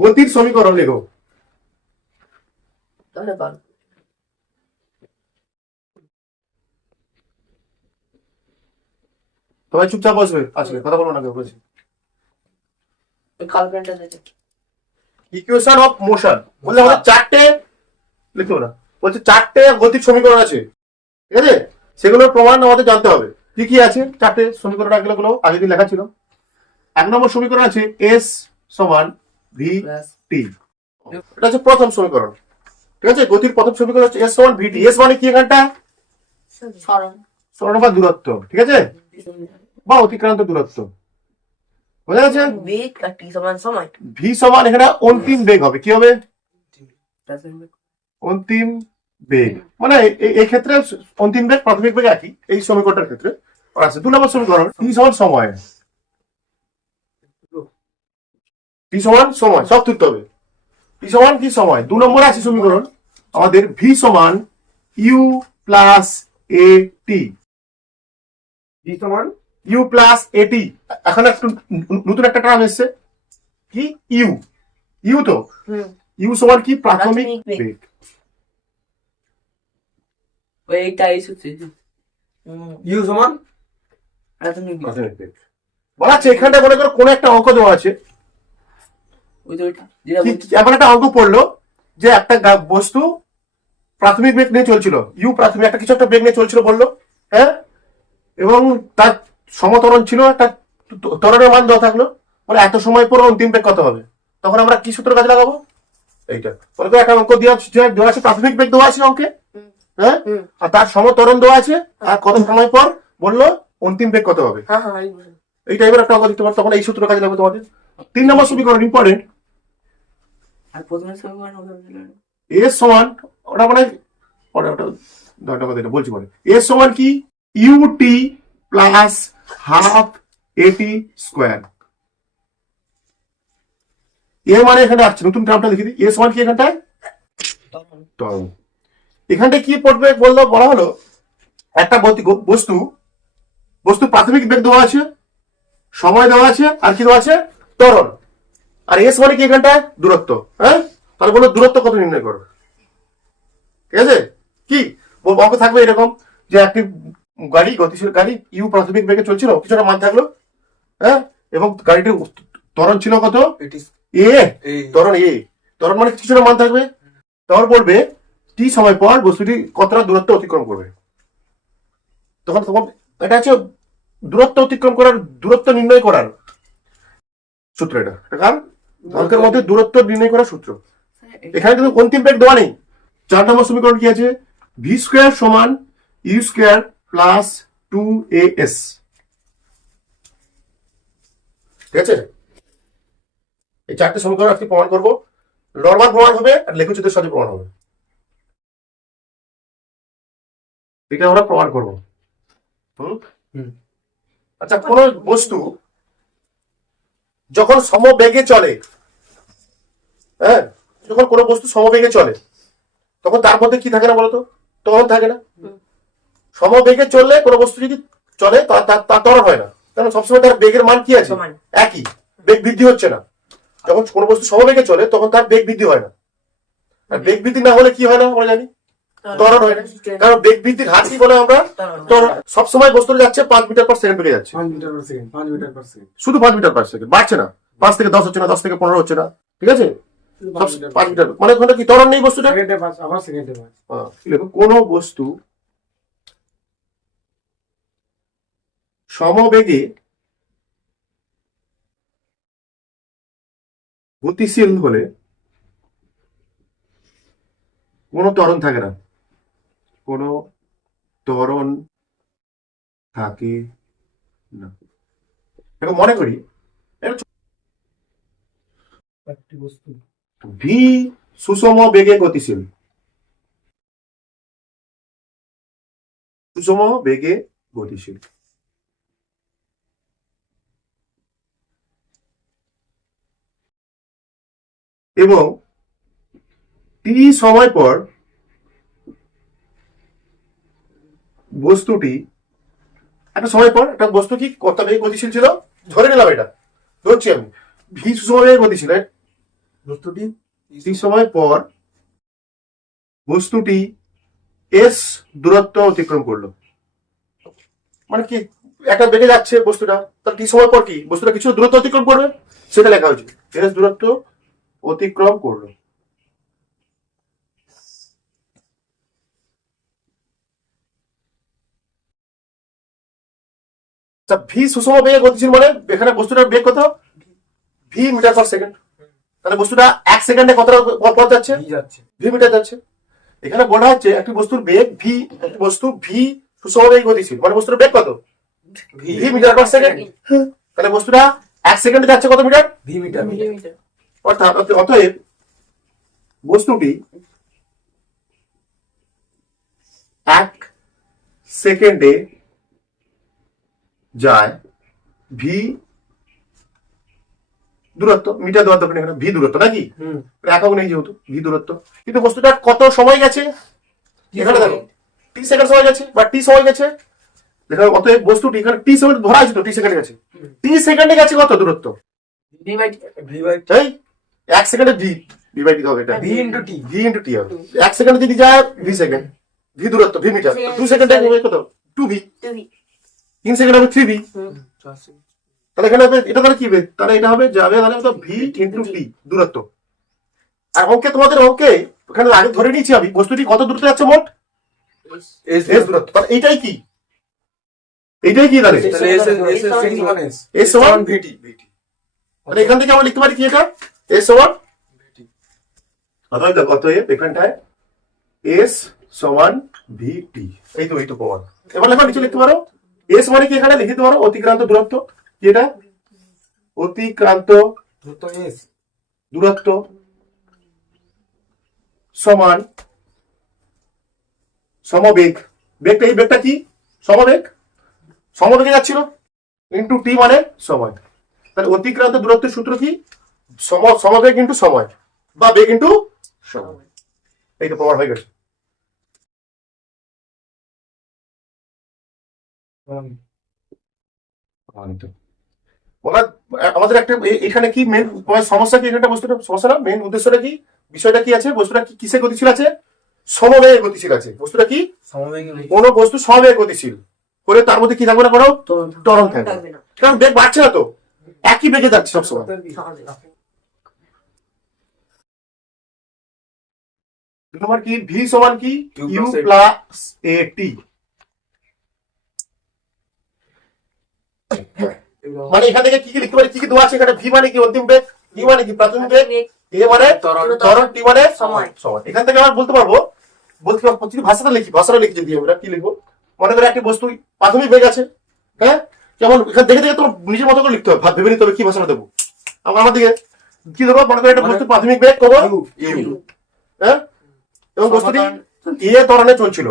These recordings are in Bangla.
গতির সমীকরণ লেখো। সবাই চুপচাপ বসবে, আসলে কথা বলবো না কেউ। বলছি ইকুয়েশন অফ মোশন বললে আমাদের চারটে লিখতে হবে না, বলছে চারটে গতির সমীকরণ আছে, ঠিক আছে? সেগুলোর প্রমাণ আমাদের জানতে হবে। কি কি আছে চারটে সমীকরণ? এগুলো আগের দিন লেখা ছিল। 1 নম্বর সমীকরণ আছে এস সমান ভি টি, এটা হচ্ছে প্রথম সমীকরণ, ঠিক আছে? গতির প্রথম সমীকরণ হচ্ছে এস সমান ভিটি। এস মানে কি? এখানটা সরণ বা দূরত্ব, ঠিক আছে, বা অতিক্রান্ত দূরত্ব, বোঝা গেছে? ভি সমান এখানে অন্তিম বেগ হবে। কি হবে? অন্তিম বেগ, মানে এই ক্ষেত্রে অন্তিম বেগ প্রাথমিক বেগ একই, এই সমীকরণটার ক্ষেত্রে আছে। 2 নম্বর সমীকরণ টি সমান সময়। টি সমান সময়, সব তুলতে হবে। টি সমান কি? সময়। 2 নম্বরে আছে সমীকরণ আমাদের ভি সমান u plus a t. V সমান ইউ প্লাস এ টি। এখন একটু নতুন একটা টার্ম এসছে, কি? ইউ। ইউ তো ইউ সমান কি? প্রাথমিক বেগ। ইউ সমান প্রাথমিক বেগ। বলা আছে এখানটা মনে করো কোনো একটা অঙ্ক দেওয়া আছে, এমন একটা অঙ্ক পড়লো যে একটা বস্তু প্রাথমিক বেগ নিয়ে চলছিল, ইউ প্রাথমিক একটা কিছু একটা বেগ নিয়ে চলছিল বললো, হ্যাঁ, এবং তার সমতরণ ছিল, একটা ত্বরণের মান দেওয়া থাকলো, বলে এত সময় পর অন্তিম বেগ কত হবে। তখন আমরা কি সূত্র কাজে লাগাবো? এইটা বলে তো একটা অঙ্ক দেওয়া আছে, প্রাথমিক বেগ দেওয়া আছে অঙ্কে, হ্যাঁ, আর তার সমতরণ দেওয়া আছে, আর কত সময় পর বললো অন্তিম বেগ কত হবে। এই টাইপের একটা অঙ্ক দিতে পারো, তখন এই সূত্র কাজে লাগবে তোমাদের। 3 নম্বর সমীকরণ ইম্পর্টেন্ট। এস সমান, ওটা মানে ওটা বলছি পরে। এস সমান কি? U t plus half a t square. এ মানে এখানে আসছে, নতুন টার্মটা লিখে দিই। এস সমান কি এখানটায়? ত্বরণ। এখানটায় কি পড়বে বলা হলো, একটা বস্তু প্রাথমিক বেগ দেওয়া আছে, সময় দেওয়া আছে, আর কি দেওয়া আছে? ত্বরণ। আর এস মানে কি এখানটায়? দূরত্ব। হ্যাঁ, তাহলে বলো দূরত্ব কত নির্ণয় করো, ঠিক আছে? কি অঙ্ক থাকবে এরকম যে একটি গাড়ি, গতিশীল গাড়ি, ইউ প্রাথমিক বেগে চলছিল, কিছুটা মান থাকলো, হ্যাঁ, এবং গাড়িটির ত্বরণ ছিল কত? এ। ত্বরণ মানে কিছুটা মান থাকবে, তখন বলবে টি সময় পর বস্তুটি কতটা দূরত্ব অতিক্রম করবে। তখন এটা হচ্ছে দূরত্ব অতিক্রম করার, দূরত্ব নির্ণয় করার সূত্র। এটা কারণ অঙ্কের মধ্যে দূরত্ব নির্ণয় করার সূত্র। এখানে কিন্তু অন্তিম বেগ দেওয়া নেই। 4 নম্বর সমীকরণ কি আছে? ভি স্কোয়ার সমান ইউ স্কোয়ার প্লাস 2as, ঠিক আছে? এই চারটে সমীকরণ আজকে প্রমাণ করবো। নরমাল প্রমাণ হবে আর লেখচিত্রের সাথে প্রমাণ হবে, এটা আমরা প্রমাণ করবো। আচ্ছা, কোন বস্তু যখন সমবেগে চলে, হ্যাঁ, যখন কোনো বস্তু সমবেগে চলে, তখন তার মধ্যে কি থাকে না বলতো? ত্বরণ থাকে না। সমবেগে চললে কোনো বস্তু যদি চলে তার ত্বরণ হয় না, কারণ সবসময় তার বেগের মান কি আছে? একই, বেগ বৃদ্ধি হচ্ছে না। যখন কোনো বস্তু সমবেগে চলে তখন তার বেগ বৃদ্ধি হয় না, আর বেগ বৃদ্ধি না হলে কি হয় না আমরা জানি? ত্বরণ হয় না। কারণ বেগ বৃদ্ধির হার কি বলে আমরা? সবসময় বস্তু যাচ্ছে 5 মিটার পার সেকেন্ড বেগে যাচ্ছে, শুধু 5 মিটার পার সেকেন্ড, বাড়ছে না। 5 থেকে 10 হচ্ছে না, 10 থেকে 15 হচ্ছে না, ঠিক আছে? 5 মিটার মানে ওখানে কি ত্বরণ নেই বস্তুটা? কোন বস্তু সমবেগে গতিশীল হলে কোনো ত্বরণ থাকে না, কোনো ত্বরণ থাকে না। এখন মনে করি ভি সুষম বেগে গতিশীল, সুষম বেগে গতিশীল, এবং টি সময় পর বস্তুটি, একটা সময় পর একটা বস্তু কি কত বেগে গতিশীল ছিল, ধরে নিলাম, এটা ধরছি আমি, ভি সুষম বেগে গতিশীল, বস্তুটি টি সময় পর বস্তুটি এস দূরত্ব অতিক্রম করলো। মানে কি, একটা বেগে যাচ্ছে বস্তুটা, তার টি সময় পর কি বস্তুটা কিছু দূরত্ব অতিক্রম করবে, সেটা লেখা হয়েছে এস দূরত্ব অতিক্রম করলো। ভি সুষম বেগে গতিশীল, মানে এখানে বস্তুটার বেগ কত, ভি মিটার পার সেকেন্ড। তাহলে বস্তুটা 1 সেকেন্ডে কতটা পথ যাচ্ছে, ভি যাচ্ছে। ভি মিটার যাচ্ছে। এখানে বলা হচ্ছে একটি বস্তুর বেগ ভি, একটি বস্তু ভি সুষম বেগে গতিশীল, মানে বস্তুর বেগ কত, ভি মিটার পার সেকেন্ড। তাহলে বস্তুটা 1 সেকেন্ডে যাচ্ছে কত মিটার, ভি মিটার। অর্থাৎ অতএব বস্তুটি 1 সেকেন্ডে যায় ভি দূরত্ব, মিটার দেওয়ার দরকার নেই এখানে, ভি দূরত্ব নাকি, একক নেই যেহেতু, ভি দূরত্ব। কিন্তু বস্তুটা কত সময় গেছে, এখানে দেখো টি সেকেন্ড সময় গেছে বা টি সময় গেছে। দেখো অতএব বস্তুটি এখানে টি সেকেন্ড ধরা আছে, তো টি সেকেন্ডে গেছে, টি সেকেন্ডে গেছে কত দূরত্ব, ভি বাই এই 1 সেকেন্ডে ভি ভি বাই টি হবে, এটা ভি ইনটু টি। ভি ইনটু টি হবে। 1 সেকেন্ডে যদি যায় ভি সেকেন্ড, ভি দূরত্ব ভি মিটার, 2 সেকেন্ডে হবে কত 2 ভি, 3 সেকেন্ড হবে 3 ভি। তাহলে এখানে হবে এটা, তাহলে কি হবে, তাহলে এটা হবে যাবে তাহলে তো ভি ইনটু টি দূরত্ব। আর অঙ্কে তোমাদের অঙ্কে ওখানে আগে ধরে নিয়েছি আমি বস্তুটি কত দূরত্ব যাচ্ছে মোট, এস দূরত্ব। তাহলে এইটাই কি, এইটাই কি তাহলে তাহলে এস সমান ভিটি। তাহলে এখান থেকে আমরা লিখতে পারি কি, এটা এস সমান ভিটি। অতএব এখানটায় এস সমান ভিটি, এই তো প্রমাণ। এবার লেখা নিচে লিখতে পারো এস মানে কি, এখানে লিখতে পারো অতিক্রান্ত দূরত্ব, কি এটা অতিক্রান্ত দূরত্ব সমান সমবেগ। বেগটা, এই বেগটা কি সমবেগ, সমবেগে যাচ্ছিল ইন্টু টি মানে সময়। তাহলে অতিক্রান্ত দূরত্বের সূত্র কি, সমবেগ ইন্টু সময় বা বেগ ইন্টু সময়। এই তো প্রমাণ হয়ে গেছে। আমাদের একটা এখানে কি মেন সমস্যা কি, এখানটা বস্তুটা সমস্যা না, মেন উদ্দেশ্যটা কি, বিষয়টা কি আছে, বস্তুটা কি কিসে গতিশীল আছে, সমবেগে গতিশীল আছে। বস্তুটা কি, কোন বস্তু সমবেগে গতিশীল করে তার মধ্যে কি থাকবে না, কোনো ত্বরণ থাকবে না, কারণ বেগ বাড়ছে না তো, একই বেগে যাচ্ছে সবসময়। তোমার কি ভি সমান কি ইউ প্লাস এ টি, মানে এখান থেকে কি কি লিখতে পারি, কি কি দেওয়া আছে এখানে, ভি মানে কি অন্তিম বেগ, ই মানে কি প্রাথমিক বেগ, এ মানে ত্বরণ, টি মানে সময়। এখান থেকে আমরা বলতে পারবো যদি ভাষাটা লিখি যদি আমরা কি লিখবো, মনে করে একটি বস্তু প্রাথমিক বেগ আছে, হ্যাঁ, যেমন এখানে দেখে দেখে তোমার নিজের মতো করে লিখতে হবে, ভেবে নিতে হবে কি ভাষাটা দেবো। আমার দিকে কি দেবো, মনে করে একটা বস্তু প্রাথমিক বেগ কত ইউ, হ্যাঁ, এবং বস্তুটি এ ত্বরণে চলছিল,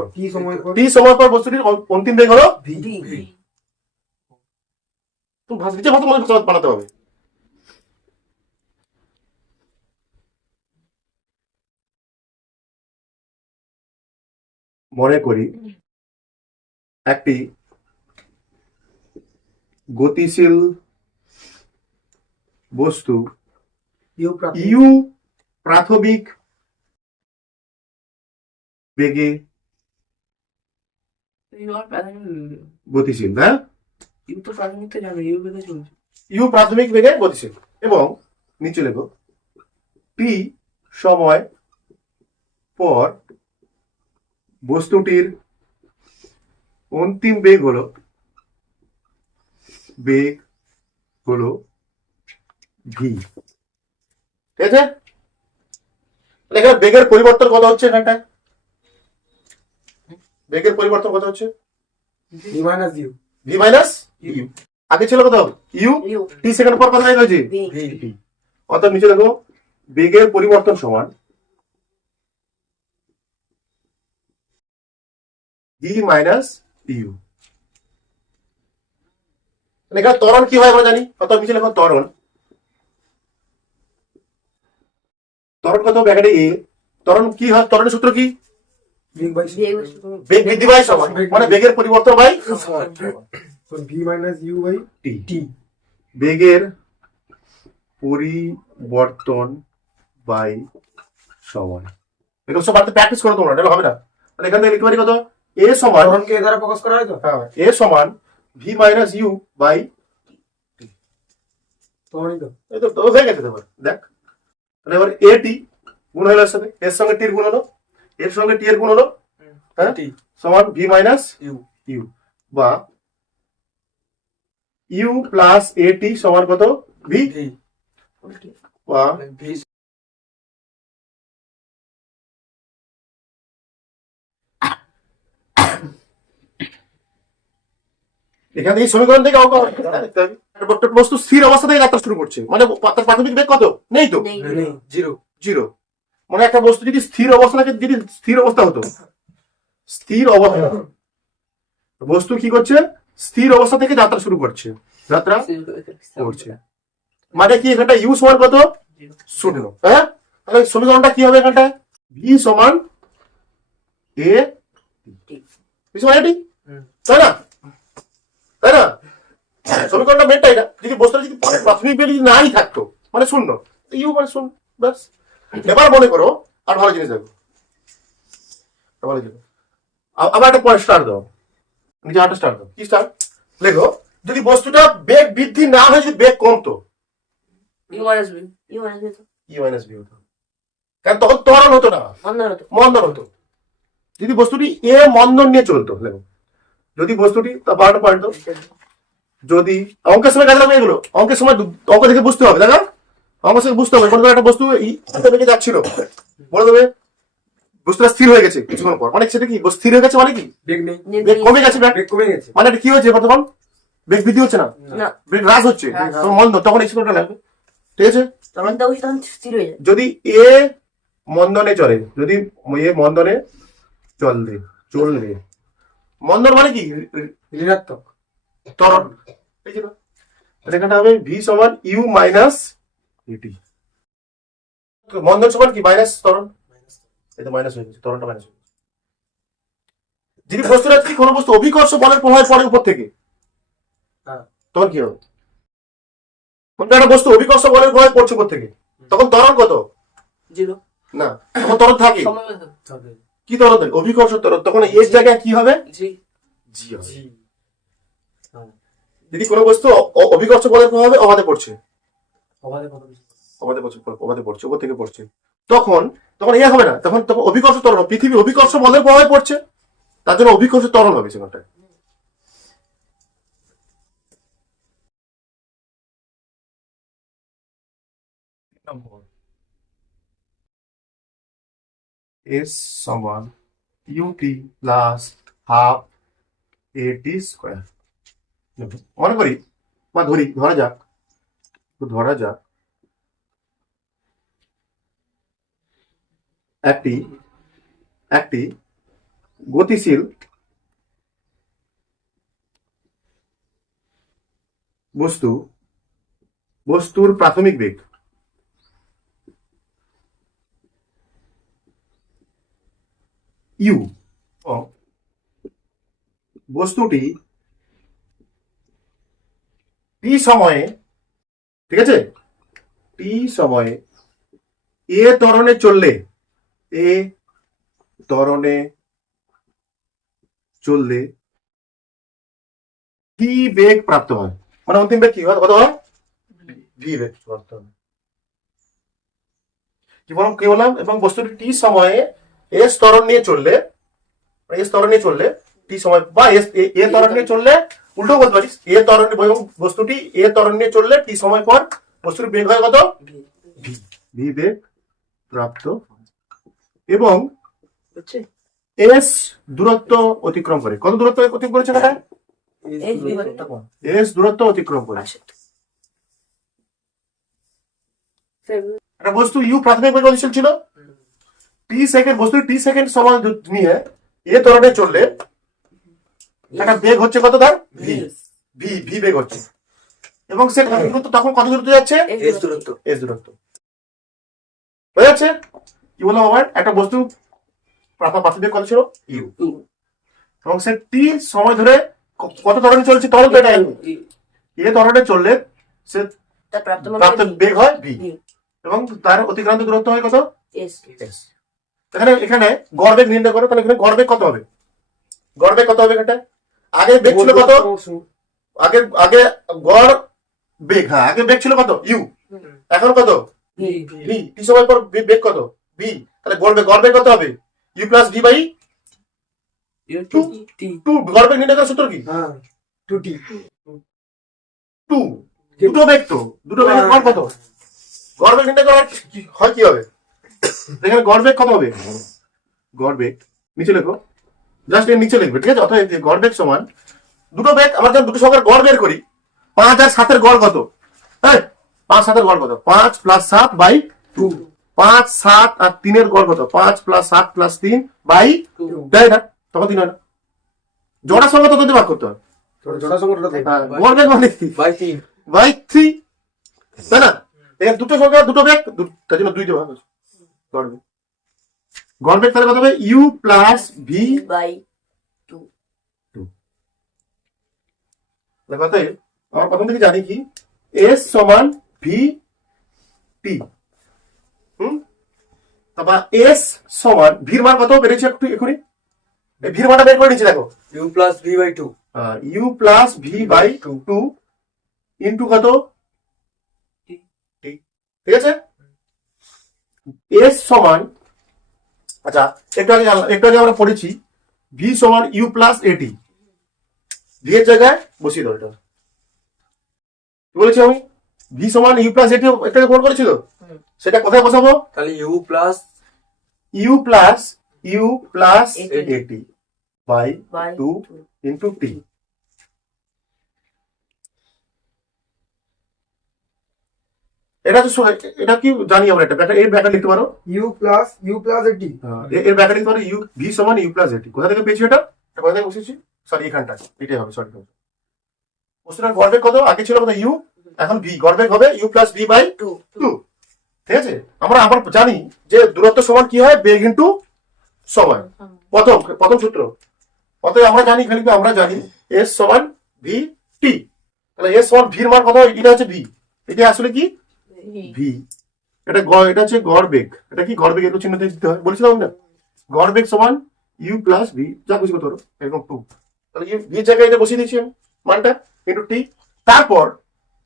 টি সময় পর বস্তুটির অন্তিম বেগ হলো ভি। তুমি নিজের মতো মনে ভাষা বানাতে হবে। মনে করি একটি গতিশীল বস্তু ইউ প্রাথমিক বেগে গতিশীল, হ্যাঁ, ইউ প্রাথমিক বেগে গতিশীল, এবং নিচে লেখো টি সময় পর বস্তুটির অন্তিম বেগ হলো ভি। ঠিক আছে, এখানে বেগের পরিবর্তন কত হচ্ছে, এখানটায় বেগের পরিবর্তন কত হচ্ছে, ভি মাইনাস ইউ। আগে ছিল কত ইউ, টি সেকেন্ড পর কত হয়ে গেছে ভি। অর্থাৎ নিচে দেখো বেগের পরিবর্তন সমান ভি মাইনাস ইউ। এখানে ত্বরণ কি হয় আমরা জানি, অর্থাৎ নিচে লেখো ত্বরণ কত ব্যাকেটে এ, ত্বরণ কি হয়, ত্বরণের সূত্র কি, বেগ বৃদ্ধি বাই সময়, মানে বেগের পরিবর্তন বাই সময়, ভি মাইনাস ইউ বাই টি। বেগের পরিবর্তন বাই সমান। এগুলো সব বাড়িতে প্র্যাকটিস করো তোমরা, এটা হবে না। তাহলে এখান থেকে লিখতে পারি কত, এ সমান, ত্বরণকে এ দ্বারা প্রকাশ করা হয় তো? হ্যাঁ, এ সমান ভি মাইনাস ইউ বাই, ত্বরণই তো। এই তো হয়ে গেছে তোমার, দেখ। তাহলে এবার এ টি গুণ হলো এর সাথে, এর সঙ্গে টির গুণ হলো, এর সঙ্গে টি এর গুণ হলো, হ্যাঁ, টি সমান ভি মাইনাস ইউ ইউ বা ইউ প্লাস এ টি সমান কত, ভি ভি বা ভি এখান থেকে এই সমীকরণ থেকে অঙ্ক দেখতে হবে। একটা বস্তু স্থির অবস্থা থেকে যাত্রা শুরু করছে, মানে তার প্রাথমিক বেগ কত, নেই তো, নেই, জিরো। জিরো। মানে একটা বস্তু যদি স্থির অবস্থা থাকে, যদি স্থির অবস্থা হতো, স্থির অবস্থা, বস্তু কি করছে, স্থির অবস্থা থেকে যাত্রা শুরু করছে, যাত্রা করছে, মানে কি এখানটা ইউ সমান কত, শূন্য। হ্যাঁ, তাহলে সমীকরণটা কি হবে এখানটায়, ভি সমান এ ভি সমান এটি, তাই না, তাই না? সমীকরণটা মেনটাই না, যদি বস্তুটা যদি প্রাথমিক বেগ যদি নাই থাকতো, মানে শূন্য, ইউ মানে শূন্য, ব্যাস। এবার মনে করো আর ভালো জিনিস দেখো, ভালো জিনিস, আবার একটা পয়েন্ট স্টার দাও, নিচে আরেকটা স্টার দাও, কি স্টার লেখো, যদি বস্তুটা বেগ বৃদ্ধি না হয়, যদি বেগ কমতো, ইউ মাইনাস বি তো ই মাইনাস বি হতো, কারণ তখন ত্বরণ হতো না, মন্দন হতো। মন্দন হতো। যদি বস্তুটি এ মন্দন নিয়ে চলতো, দেখো, যদি বস্তুটি, তা বারোটা পয়েন্ট দাও, যদি অঙ্কের সময় কাজে লাগবে এগুলো, অঙ্কের সময় অঙ্ক দেখে বুঝতে হবে, দেখা অঙ্কের সঙ্গে বুঝতে হবে। মনে করো একটা বস্তু বেগে যাচ্ছিল, বলে দেবে বস্তুটা স্থির হয়ে গেছে কিছুক্ষণ পর, মানে সেটা কি স্থির হয়ে গেছে, মানে কি বেগ নেই, বেগ কমে গেছে, বেগ কমে গেছে। মানে এটা কি হচ্ছে, তখন বেগ বৃদ্ধি হচ্ছে না, না, বেগ হ্রাস হচ্ছে, তখন মন্দ, তখন এই সময়টা লাগবে, ঠিক আছে। তখন তো তখন স্থির হয়ে যায়। যদি এ মন্দনে চলে, যদি এ মন্দনে চললে, মন্দন মানে কি, ঋণাত্মক ত্বরণ, এই যে না, এখানটা হবে ভি সমান ইউ মাইনাস ইটি, মন্দন সমান কি, মাইনাস ত্বরণ, এই তো মাইনাস হয়ে গেছে, ত্বরণটা মাইনাস হয়ে গেছে। যদি বস্তুটা কি কোনো বস্তু অভিকর্ষ বলের প্রভাবে পড়ে উপর থেকে, হ্যাঁ। তখন কি হবে, কোনটা একটা বস্তু অভিকর্ষ বলের প্রভাবে পড়ছে উপর থেকে, তখন ত্বরণ কত, জিরো না, তখন ত্বরণ থাকে, সময় হবে কি ত্বরণ থাকে, অভিকর্ষ ত্বরণ, তখন এর জায়গায় কি হবে, জি জি হবে। জি হ্যাঁ যদি কোনো বস্তু অভিকর্ষ বলের প্রভাবে অবাধে পড়ছে, অবাধে কত কিছু। অবাধে পড়ছে, উপর থেকে পড়ছে, তখন এ হবে না, তখন অভিকর্ষ ত্বরণ, পৃথিবী অভিকর্ষ বলের প্রভাবে পড়ছে, তার জন্য অভিকর্ষ ত্বরণ হবে সেখানটায়। এস সমান u t plus half a t square, মনে করি বা ধরা যাক একটি গতিশীল বস্তুর প্রাথমিক বেগ ইউ, বস্তুটি টি সময়ে, ঠিক আছে, টি সময়ে এ ত্বরণে চললে কি বেগ প্রাপ্ত হয়, মানে অন্তিম বেগ কি হয়, কত হয়, ভি বেগ প্রাপ্ত হয়। কি বললাম, এবং বস্তুটি টি সময়ে এস ত্বরণ নিয়ে চললে টি সময়, বা এ ত্বরণ নিয়ে চললে, উল্টো বলতে পারিস, এ ত্বরণ, এবং বস্তুটি এ ত্বরণ নিয়ে চললে টি সময় পর বস্তুর বেগ হয় কত, ভি বেগ প্রাপ্ত, এবং হচ্ছে এস দূরত্ব অতিক্রম করে, কত দূরত্ব অতিক্রম করেছে এটা, এস দূরত্ব অতিক্রম করে। একটা বস্তু ইউ প্রাথমিক বেগ গতিশীল ছিল, টি সেকেন্ড সময় নিয়ে এ ত্বরণে চললে একটা বেগ হচ্ছে কত, তার ভি বেগ হচ্ছে, এবং সে তখন কত দূরত্ব যাচ্ছে, এস দূরত্ব, বুঝা যাচ্ছে কি বললাম আবার, একটা বস্তু প্রাথমিক বেগ কত ছিল, ইউ, এবং সে টি সময় ধরে কত ত্বরণে চলছে, ত্বরণ তো এটা এ ত্বরণে চললে সে তার প্রাপ্ত প্রাপ্ত বেগ হয় ভি, এবং তার অতিক্রান্ত দূরত্ব হয় কত? S S. এখানে এখানে গড় বেগ নির্ণয় করো, তাহলে এখানে গড় বেগ কত হবে? গড় বেগ কত হবে এখানটা? আগে বেগ ছিল কত? আগে আগে গড় বেগ, হ্যাঁ আগে বেগ ছিল কত? ইউ। এখন কত? V V. টি সময় পর বেগ কত? ভি। তাহলে গড় বেগ কত হবে? U plus V by two T 2। গড় বেগ নির্ণয় করার সূত্র কি? হ্যাঁ 2t 2। দুটো বেগ তো, দুটো বেগের গড় কত? গড় বেগ নির্ণয় করার হয় কি হবে? এখানে গড় বেগ কত হবে? গড় বেগ নিচে লেখো, জাস্ট এর নিচে লিখবে, ঠিক আছে? অর্থাৎ গড় বেগ সমান দুটো বেগ, আমরা যখন দুটো সংখ্যার গড় বের করি, 5 আর 7 এর গড় কত? হ্যাঁ 5 7 এর গড় কত? 5 প্লাস 7 বাই 2 5 7 আর 3 এর গড় কত? 5 প্লাস 7 প্লাস 3 বাই 2 তাই না? তখন 3 হয় না? জোড়া সংখ্যা তো তোদের ভাগ করতে হবে। জোড়া সংখ্যাটা হ্যাঁ, গড় বেগ মানে কি? বাই 3 বাই 3, তাই না? এখানে দুটো সংখ্যা দুটো বেগ, তার জন্য 2 দিয়ে ভাগ হচ্ছে গড় বেগ। গড় বেগ তাহলে কত হবে? ইউ প্লাস ভি বাই 2 কথা। আমরা প্রথম থেকে জানি কি এস সমান ভি টি। তারপর এস সমান ভির মান কত বেড়েছে একটু এখনই, এই ভির মানটা বের করে নিচ্ছি দেখো। u plus v by 2 u plus V by 2 into কত? টি। ঠিক আছে? এস সমান, আচ্ছা একটু আগে আমরা পড়েছি ভি সমান ইউ প্লাস এটি। ভি এর জায়গায় বসিয়ে দাও এটা। কি বলেছি আমি? ভি সমান ইউ প্লাস এটি একটা কোন করেছিল, সেটা কোথায় বসাবো? তাহলে u plus ইউ প্লাস এটি বাই বাই 2 ইন্টু টি। এটা এটা কি জানি আমরা, এটা এর ব্যাখ্যা লিখতে পারো। u plus at এর ব্যাখ্যা লিখতে পারো ইউ ভি সমান ইউ প্লাস এটি। কোথা থেকে পেয়েছি এটা? কোথা থেকে বসেছি? সরি এখানটা, এটাই হবে। সরি, কোশ্চেনের গড় বেগ কত? আগে ছিল কত? ইউ, এখন ভি। গড় বেগ হবে ইউ প্লাস ভি বাই 2 2। ঠিক আছে? আমরা আবার জানি যে দূরত্ব সমান কি হয়? বেগ ইন্টু সময়। প্রথম সূত্র। অতএব আমরা জানি, খালি আমরা জানি এস সমান ভি টি। তাহলে এস সমান ভির মান কত? এটা হচ্ছে ভি, এটা আসলে কি? ভি। এটা হচ্ছে গড় বেগ। এটা কি গড় বেগ? একটু চিহ্ন দিয়ে দিতে হয়, বলেছিলাম না? গড় বেগ সমান ইউ প্লাস ভি, যা খুশি করতে পারো, এরকম 2। তাহলে ইউ ভি জায়গায় এটা বসিয়ে দিচ্ছি আমি মানটা, ইন্টু টি। তারপর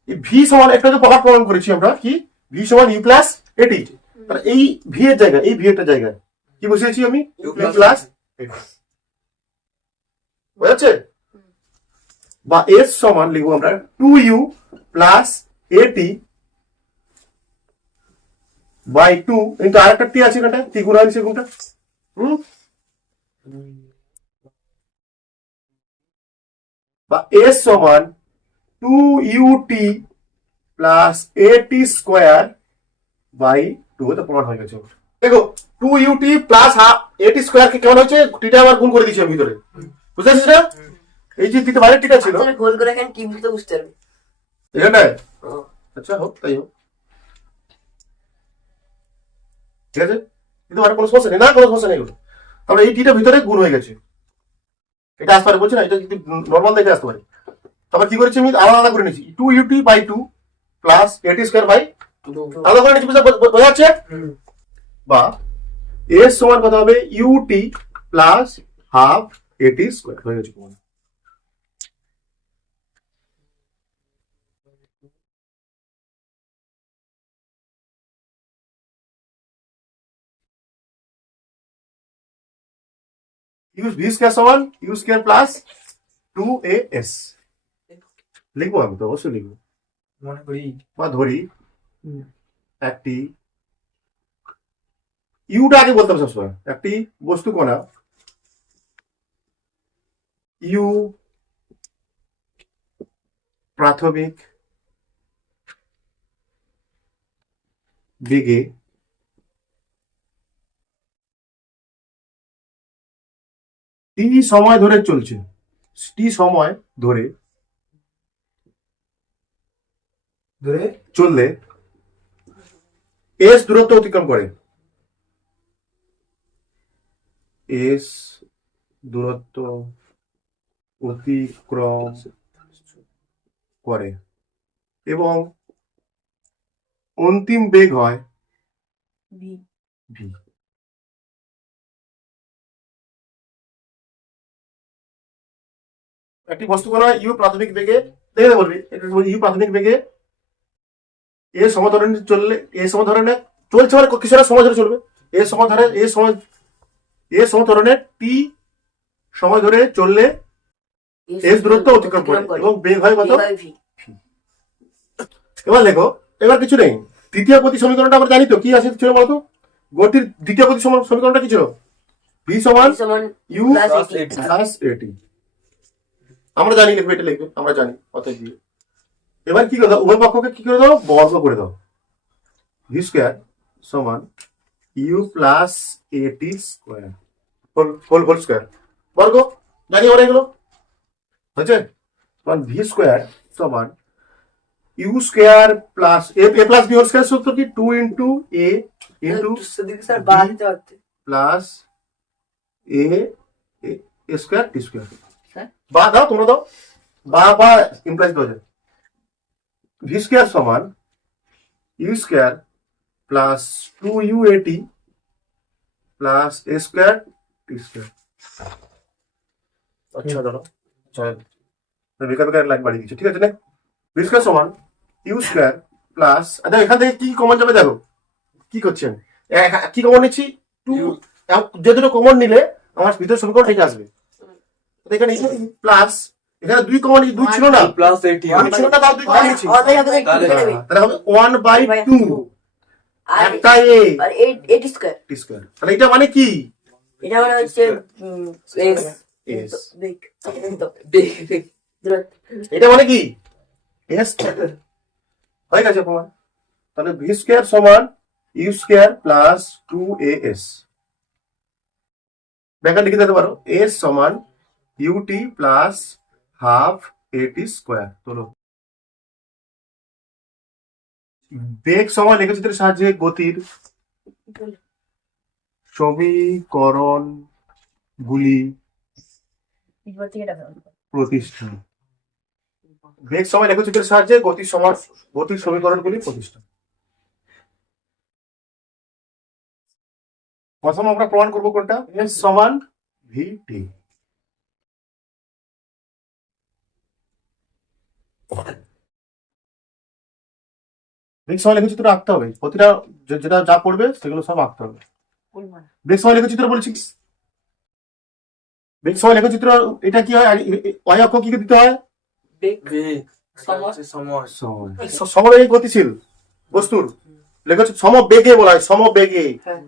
এই ভি সমান একটা যে প্রভাব প্রমাণ করেছি আমরা, কি? ভি সমান ইউ প্লাস এটি। তাহলে এই ভি এর জায়গায়, এই ভি এর জায়গায় কি বসিয়েছি আমি? ইউ প্লাস এটি। বুঝাচ্ছে? বা এস সমান লিখবো আমরা 2u প্লাস এটি বাই 2 কিন্তু আরেকটা টি আছে এখানটা, টি গুণ আছে কোনটা? বা এস সমান 2ut plus a t square by 2। তো প্রমাণ হয়ে গেছে। দেখো 2ut প্লাস এটি স্কোয়ার কে কেমন হয়েছে? টিটা আবার গুণ করে দিচ্ছি আমি ভিতরে, বুঝতে পারছিস না? এই যে টিটা বাইরে টিটা ছিল, তাহলে গোল করে এখানে টিম তো বুঝতে পারবে। এখানটায়। আচ্ছা হোক, তাই হোক, ঠিক আছে? কিন্তু আর কোনো সমস্যা নেই, না কোনো সমস্যা নেই। তাহলে এই টিটা ভিতরে গুণ হয়ে গেছে, এটা আসতে পারে, বলছি না? এটা যদি নর্মাল দেখে আসতে পারে। তারপর কি করেছি আমি? আলাদা আলাদা করে নিয়েছি, 2ut by 2 plus a t square by 2 আলাদা করে নিয়েছি। বোঝা যাচ্ছে? বা এস সমান কত হবে? UT plus half a t square হয়ে গেছে। ইউজ ভি স্কয়ার সমান ইউ স্কয়ার প্লাস 2as। লিখবো আমি তো, অবশ্যই লিখবো। মনে করি বা ধরি একটি ইউটা আগে বলতে হবে সবসময়। একটি বস্তু কণা ইউ প্রাথমিক বেগে টি সময় ধরে চলছে, টি সময় ধরে চললে এস দূরত্ব অতিক্রম করে। এস দূরত্ব অতিক্রম করে এবং অন্তিম বেগ হয় বি ভি। একটি বস্তু কণা ইউ প্রাথমিক বেগে দেখে বলবি ইউ প্রাথমিক বেগে এ সমধরণে চললে এ সমধরণে চলছে মানে কিছুটা সময় ধরে চলবে এ সমধরণে টি সময় ধরে চললে এস দূরত্ব অতিক্রম করে এবং বেগ হয় কত? ভি এবার দেখো, এবার কিছু নেই। তৃতীয় গতি সমীকরণটা আমরা জানি তো কি আছে ছিল বলতো? গতির দ্বিতীয় গতি সমীকরণটা কি ছিল? ভি সমান সমান ইউ প্লাস প্লাস এটি। আমরা জানি লিখবে, এটা লিখবে, আমরা জানি অতএব দিয়ে। এবার কি করে দাও, উভয় পক্ষকে কি করে দাও, বর্গ করে দাও। ভি স্কোয়ার সমান u plus a t square whole square বর্গ, জানি আমরা এগুলো হচ্ছে। ভি স্কোয়ার সমান u square plus a plus b whole square সূত্র কি? 2 ইন্টু এ ইন্টু স্যার বাদ দিতে পারতে প্লাস এ স্কোয়ার টি স্কোয়ার। স্যার বা দাও, তোমরা দাও, বা ইমপ্লাইজ দাও। ভি স্কোয়ার সমান ইউ স্কোয়ার প্লাস 2 ইউ এটি প্লাস এ স্কোয়ার টি স্কোয়ার। আচ্ছা দাঁড়াও, বেকার বেকার লাইন বাড়িয়ে দিচ্ছি, ঠিক আছে না? ভি স্কোয়ার সমান ইউ স্কোয়ার প্লাস, আচ্ছা এখান থেকে কি কমন যাবে দেখো কি করছেন, কি কমন নিচ্ছি? 2, যে দুটো কমন নিলে আমার ভিতরে সমীকরণ ঠিক আসবে। তো এখানে প্লাস, এখানে 2 কমন, 2 ছিল না, প্লাস এটি আমি ছিল না, তাও 2 কমন নিচ্ছি। তাহলে তাহলে হবে 1/2 আর একটা এ আর 8 স্কয়ার টি স্কোয়ার। তাহলে এটা মানে কি? এটা মানে হচ্ছে এস এস। বেগ বেগ দূরত্ব এটা মানে কি? এস হয়ে গেছে প্রমাণ। তাহলে ভি স্কোয়ার সমান u square plus 2as। Bracket লিখে দিতে পারো, এস সমান u t plus half a t square. তোলো। বেগ সময় লেখচিত্রের সাহায্যে গতির সমীকরণ গুলি প্রতিষ্ঠা। বেগ সময় লেখচিত্রের সাহায্যে গতির সমীকরণগুলি প্রতিষ্ঠা। প্রথম আমরা প্রমাণ করবো কোনটা? এস সমান ভিটি। বেগ সময় লেখচিত্র আঁকতে হবে, প্রতিটা যেটা যা পড়বে সেগুলো সব আঁকতে হবে। বেগ সময় লেখচিত্র বলছি, বেগ সময় লেখচিত্র এটা কি হয়? ওয়াই অক্ষ কি দিতে হয়? বেগ সময় সমবেগে গতিশীল বস্তুর লেখচিত্র সমবেগে বলা হয়, সমবেগে। হ্যাঁ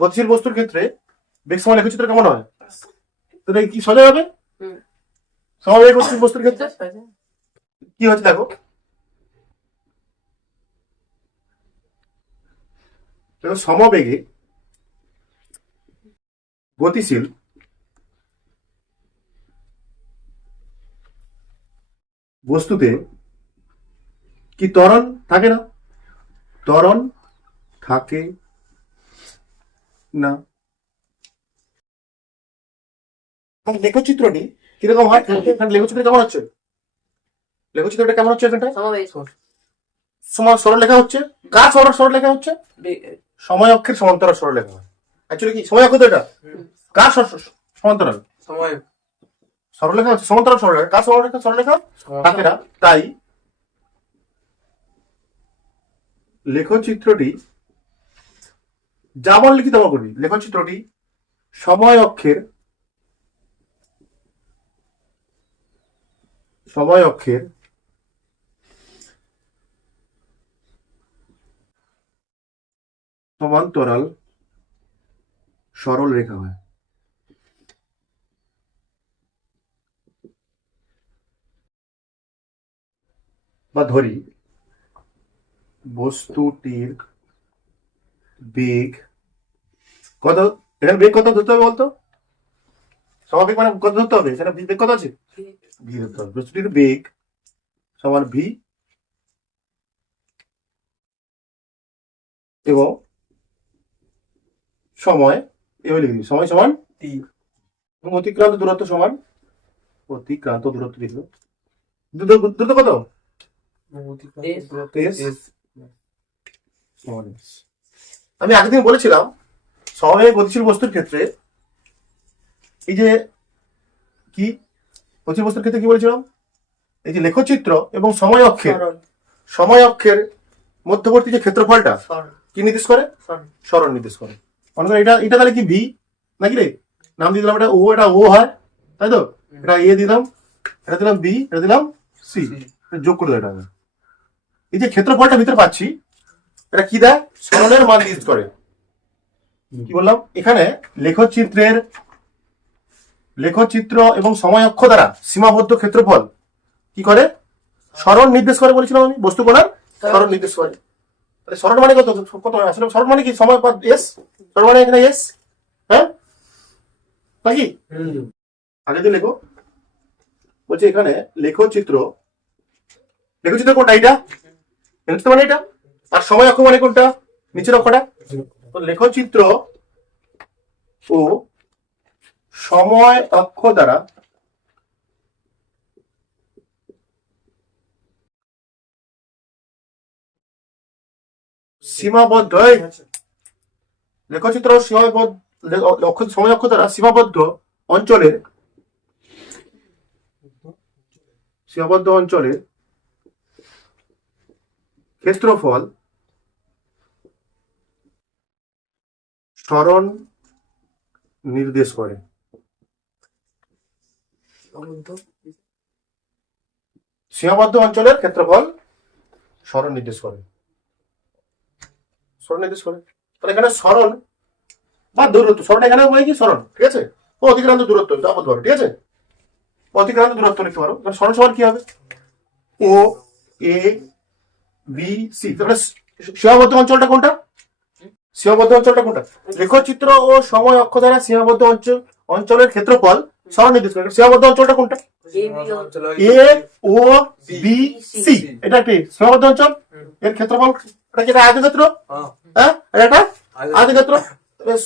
গতিশীল বস্তুর ক্ষেত্রে বেগ সময় লেখচিত্র কেমন হয়? তো এটা কি সোজা হবে? সমবেগে গতিশীল বস্তুর ক্ষেত্রে কি হচ্ছে দেখো, সমবেগে গতিশীল বস্তুতে কি ত্বরণ থাকে না? ত্বরণ থাকে না। লেখচিত্রটি কিরকম হয়? এখানে লেখচিত্র কেমন হচ্ছে? লেখচিত্রটা কেমন হচ্ছে? এখানটা সমবেগ সময় সরল লেখা হচ্ছে। কার সরল লেখা হচ্ছে? বেগ সময় অক্ষের সমান্তরাল সরল লেখা হয়। অ্যাকচুয়ালি কি সময় অক্ষ তো এটা? কার সমান্তরাল সময় সরল লেখা হচ্ছে? সমান্তরাল সরল লেখা। কার সরল লেখা থাকে না। তাই লেখচিত্রটি যেমন লিখি তেমন করবি। লেখচিত্রটি সময় অক্ষের সমান্তরাল সরল রেখা হয়। বা ধরি বস্তুটির বেগ কত? এখানে বেগ কত ধরতে হবে বলতো? স্বাভাবিক মানে কত ধরতে হবে? এখানে বেগ কত আছে? ভি ধরতে হবে। বস্তুটির বেগ সমান ভি এবং সময় এভাবে লিখে দিবি, সময় সমান টি এবং অতিক্রান্ত দূরত্ব সমান অতিক্রান্ত দূরত্ব লিখলো। দূরত্ব কত? এস এস সমান এস। আমি আগের দিন বলেছিলাম সমবায়ে গতিশীল বস্তুর ক্ষেত্রে এই যে কি গতিশীল বস্তুর ক্ষেত্রে কি বলেছিলাম, এই যে লেখচিত্র এবং সময় অক্ষের মধ্যবর্তী যে ক্ষেত্রফলটা কি নির্দেশ করে, সরণ নির্দেশ করে। মনে করো এটা এটা তাহলে কি ভি নাকি রে, নাম দিয়ে দিলাম এটা ও হয়, তাই তো, এটা এ দিলাম, এটা দিলাম বি, এটা দিলাম সি, যোগ করে এটা আমি এই যে ক্ষেত্রফলটা ভিতরে পাচ্ছি, এটা কি দেয়, সরণের মান নির্দেশ করে। কি বললাম, এখানে লেখচিত্র এবং সময় অক্ষ দ্বারা সীমাবদ্ধ ক্ষেত্রফল কি করে, সরণ নির্দেশ করে বলেছিলাম আমি, বস্তু কোণার সরণ নির্দেশ করে। তাহলে সরণ মানে কত কত আসলে সরণ মানে কি, সময় পদ এস, সরণ মানে এখানে এস, হ্যাঁ নাকি আগে দিয়ে লেখো, বলছে এখানে লেখচিত্র কোনটা, এটা মানে এটা, আর সময় অক্ষ মানে কোনটা, নিচের অক্ষটা। তো লেখচিত্র ও সময় অক্ষ দ্বারা সীমাবদ্ধ, লেখচিত্র ও সময় অক্ষ দ্বারা সীমাবদ্ধ অঞ্চলের ক্ষেত্রফল সরণ নির্দেশ করে। সীমাবদ্ধ অঞ্চলের ক্ষেত্রফল সরণ নির্দেশ করে, তাহলে এখানে সরণ বা দূরত্ব, সরণ এখানে বলে কি সরণ, ঠিক আছে, ও অতিক্রান্ত দূরত্ব যাবত পারো, ঠিক আছে, অতিক্রান্ত দূরত্ব লিখতে পারো। সরণ সমান কি হবে, ও এ বি সি। তাহলে সীমাবদ্ধ অঞ্চলটা কোনটা, লেখচিত্র ও সময় অক্ষ দ্বারা সীমাবদ্ধ অঞ্চলের ক্ষেত্রফল সরণ নির্দেশ করে। সীমাবদ্ধ অঞ্চলটা কোনটা, এ ও বি সি, এটা কি সীমাবদ্ধ অঞ্চল, এর ক্ষেত্রফল এটা কি আয়তক্ষেত্র, হ্যাঁ এটা আয়তক্ষেত্র।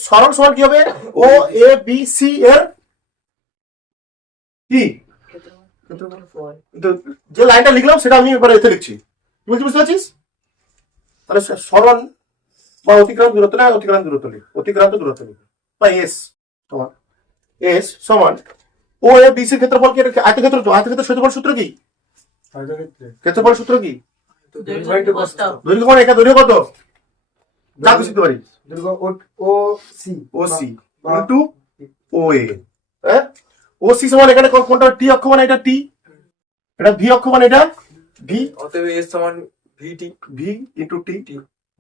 সরণ সমান কি হবে, ও এ বি সি এর কি, যে লাইনটা লিখলাম সেটা আমি এবার এতে লিখছি, বুঝতে পারছিস। তাহলে সরণ বা অতিক্রান্ত দূরত্ব না, অতিক্রান্ত দূরত্ব লিখ বা এস সমান ও এ বি সির ক্ষেত্রফল কি, আয়তক্ষেত্র, তো আয়তক্ষেত্রের ক্ষেত্রফল সূত্র কি, ক্ষেত্রফল সূত্র কি, দৈর্ঘ্য মানে এটা দৈর্ঘ্য কত, যা খুশি দিতে পারি, ও সি ইনটু ও এ, হ্যাঁ ও সি সমান এখানে কোনটা, টি অক্ষ মানে এটা টি, এটা ভি অক্ষ মানে এটা ভি, অতএব এস সমান ভিটি, ভি ইনটু টি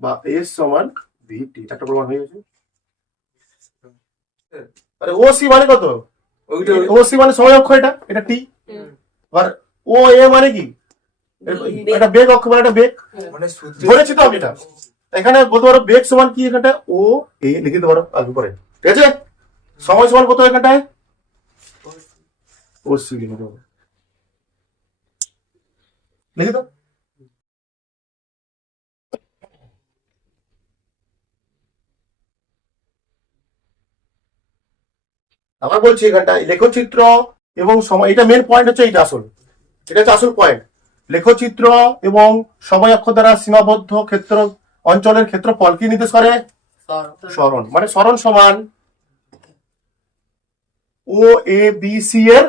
বা এস সমান ভি টি, একটা প্রমাণ হয়ে গেছে। আরে ও সি মানে কত, ও সি মানে সময় অক্ষ, এটা টি, আর ও এ মানে কি, এটা বেগ অক্ষ, মানে এটা বেগ, মানে বলেছি তো আমি এটা, এখানে বলতে পারো বেগ সমান কি, এখানটা ও এ লিখে দিতে পারো আগে পরে, ঠিক আছে। সময় সমান কত এখানটায়, ও সি লিখে দেবো, লিখে দাও। আবার বলছি এখানটায় লেখচিত্র এবং সময়, এটা মেন পয়েন্ট হচ্ছে, এটা হচ্ছে আসল পয়েন্ট। লেখচিত্র এবং সময় অক্ষ দ্বারা সীমাবদ্ধ অঞ্চলের ক্ষেত্রফল কি নির্দেশ করে, সরণ, মানে সরণ সমান ও এ বি সি এর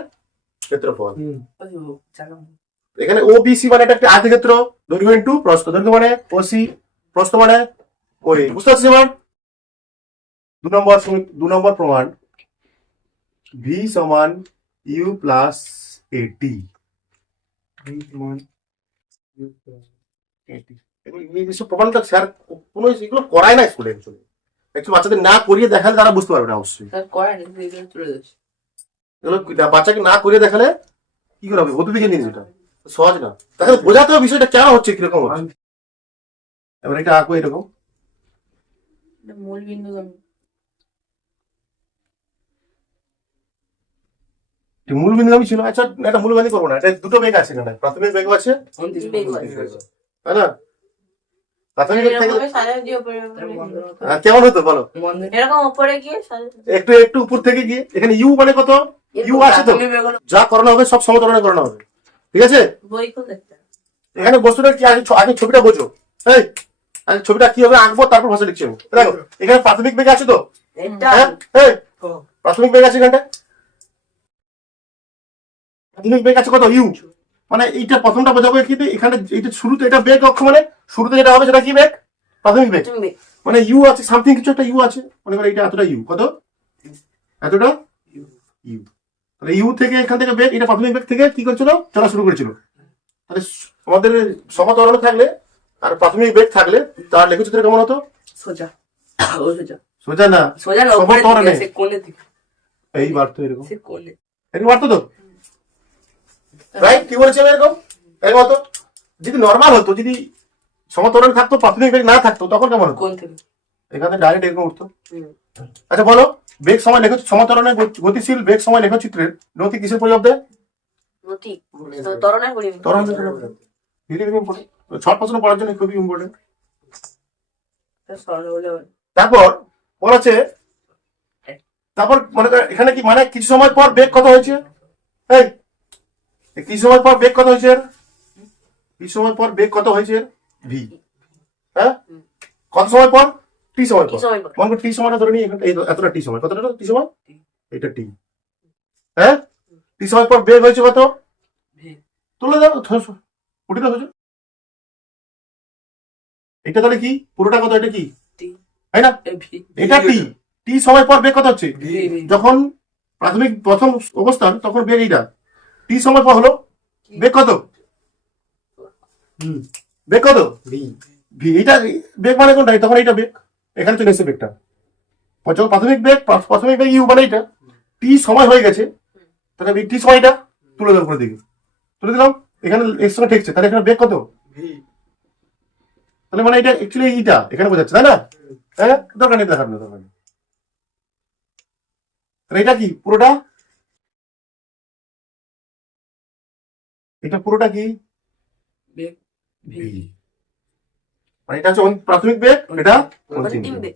ক্ষেত্রফল। এখানে ও বি সি মানে এটা একটা আয়তক্ষেত্র, দৈর্ঘ্য ইনটু প্রস্থ, দৈর্ঘ্য মানে ও সি, প্রস্থ মানে ও এ, বুঝতে পারছিস এবার। 2 নম্বর প্রমাণ, ভি সমান ইউ প্লাস এটি, প্রমাণটা স্যার কোনো এগুলো করায় না স্কুলে, একটু বাচ্চাদের না করিয়ে দেখালে তারা বুঝতে পারবে না, অবশ্যই বাচ্চাকে না করিয়ে দেখালে কি করে হবে, হতে দিকে নিয়ে যেটা সহজ না, তাকে বোঝাতে হবে বিষয়টা কেন হচ্ছে, কিরকম হচ্ছে। এবার এটা আঁকো এরকম, মূল বিন্দু মূল বিন্দুগামী ছিল। আচ্ছা এটা মূল বিন্দু করবো না, এটা দুটো বেগ আছে, এখানে প্রাথমিক বেগ আছে, তাই না, প্রাথমিক বেগ থেকে কেমন হতো বলো, এরকম উপরে গিয়ে একটু উপর থেকে গিয়ে, এখানে ইউ মানে কত, ইউ আছে তো, যা করানো হবে সব সমতলে করানো হবে, ঠিক আছে। বই খুলে দেখতে এখানে বস্তুটা কি, আগে ছবিটা বোঝো, এই আর ছবিটা কিভাবে আঁকবো তারপর ভাষা লিখছি আমি। দেখো এখানে প্রাথমিক বেগ আছে তো, এটা হ্যাঁ এই প্রাথমিক বেগ আছে এখানটা, প্রাথমিক বেগ আছে কত ইউ, মানে এইটা প্রথমটা বোঝাবো কিন্তু এখানে এইটা শুরুতে এটা বেগ অক্ষ, মানে শুরুতে যেটা হবে সেটা কি বেগ, প্রাথমিক বেগ। তুমি মানে ইউ আছে সামথিং কিছু একটা ইউ আছে, মনে করো এটা এতটা ইউ, কত এতটা ইউ, তাহলে ইউ থেকে এখান থেকে বেগ, এটা প্রাথমিক বেগ থেকে কি করছিল চলা শুরু করেছিল। তাহলে আমাদের সমতরণ থাকলে আর প্রাথমিক বেগ থাকলে তার লেখচিত্র কেমন হতো, সোজা ও সোজা সোজা না সোজা না উপরে সমতরণে, দিকে, সে কোণে দিকে, এই বার তো এরকম, সে কোণে। এরকম বাড়তো তো, রাইট? কি বলেছি আমি এরকম, এরকম হতো। যদি নর্মাল হতো, যদি সমতরণ থাকতো প্রাথমিক বেগ না থাকতো তখন কেমন হতো, কোণ থেকে এখানে ডাইরেক্ট এরকম উঠতো। হুম। আচ্ছা বলো, বেগ সময় লেখ সমতরণে গতিশীল বেগ সময় লেখচিত্রের নতি কিসের পরিমাপ দেয়, নতি তো ত্বরণের পরিমাপ। ত্বরণ শর্ট প্রশ্ন পড়ার জন্য খুবই ইম্পর্টেন্ট। সরল বলে হবে। তারপর বলেছে, তারপর মনে কর এখানে কি মানে কিছু সময় পর বেগ কত হয়েছে, এই কিছু সময় পর বেগ কত হয়েছে এর? কিছু সময় পর বেগ কত হয়েছে এর? ভি, হ্যাঁ কত সময় পর, টি সময় কি পর। সময় পর? মনে কর টি সময়টা ধরে নিই, এখানে এই এতটা টি সময়, কতটা টি সময়, এটা টি, হ্যাঁ টি সময় পর বেগ হয়েছে কত, ভি। তুলে দাও উঠে দাও, এটা তাহলে কি পুরোটা কত, এটা কি টি তাই না, এ ভি এটা টি, টি সময় পর বেগ কত হচ্ছে, ভি ভি। যখন প্রাথমিক প্রথম অবস্থান তখন বেগ এইটা, টি সময় পর হলো বেগ কত, বেগ কত ভি, এইটা বেগ মানে কোনটা, তখন এইটা বেগ, এখানে চলে এসেছে বেগটা, যখন প্রাথমিক বেগ ইউ মানে এইটা, টি সময় হয়ে গেছে, তাহলে টি সময়টা তুলে দেবো উপরের দিকে, তুলে দিলাম, এখানে এর সঙ্গে ঠেকছে, তাহলে এখানে বেগ কত, তাহলে মানে এটা অ্যাকচুয়ালি এইটা এখানে বোঝাচ্ছে তাই না, হ্যাঁ দরকার নেই দেখার, দরকার নেই। তাহলে এটা কি পুরোটা, এটা পুরোটা কি বেগ ভি। ভি, মানে এটা হচ্ছে প্রাথমিক বেগ, এটা অন্তিম অন্তিম বেগ। বেগ।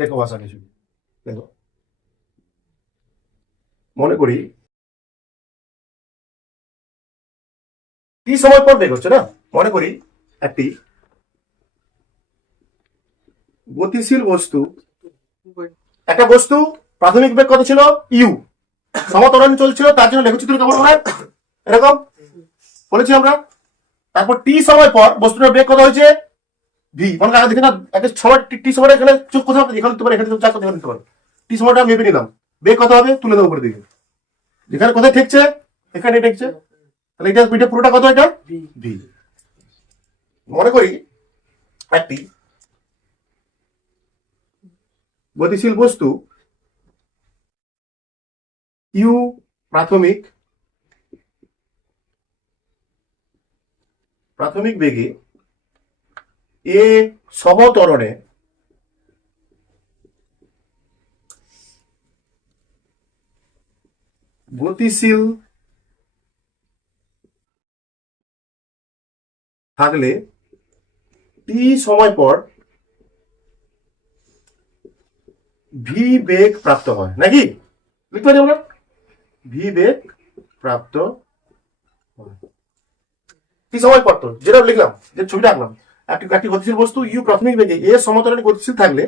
লেখো ভাষা কিছু, দেখো মনে করি কি সময় পর বেগ হচ্ছে না, মনে করি একটি গতিশীল বস্তু, একটা বস্তু প্রাথমিক বেগ কত ছিল ইউ, সমতরণ চলছিল, তার জন্য লেখচিত্র কেমন হয় এরকম বলেছি আমরা। তারপর টি সময় পর বস্তুটার বেগ কত হয়েছে ভি, মনে আগে দেখে না একটা সময় টি সময়টা এখানে চোখ কোথাও এখানে নিতে পারে, এখানে যা কোথাও নিতে পারে, টি সময়টা মেপে নিলাম, বেগ কত হবে তুলে দেবো উপরে দিকে, যেখানে কোথায় ঠেকছে এখানে ঠেকছে, তাহলে এটা এটা পুরোটা কত, এটা ভি ভি। মনে করি একটি গতিশীল বস্তু ইউ প্রাথমিক বেগে এ সমতরণে গতিশীল থাকলে টি সময় পর ভি বেগ প্রাপ্ত হয়, নাকি লিখতে পারি আমরা, ভি বেগ প্রাপ্ত হয় কি সময় পর, তো যেটা লিখলাম, যে ছবিটা আঁকলাম, একটি গতিশীল বস্তু ইউ প্রাথমিক বেগে এ সমতরণে গতিশীল থাকলে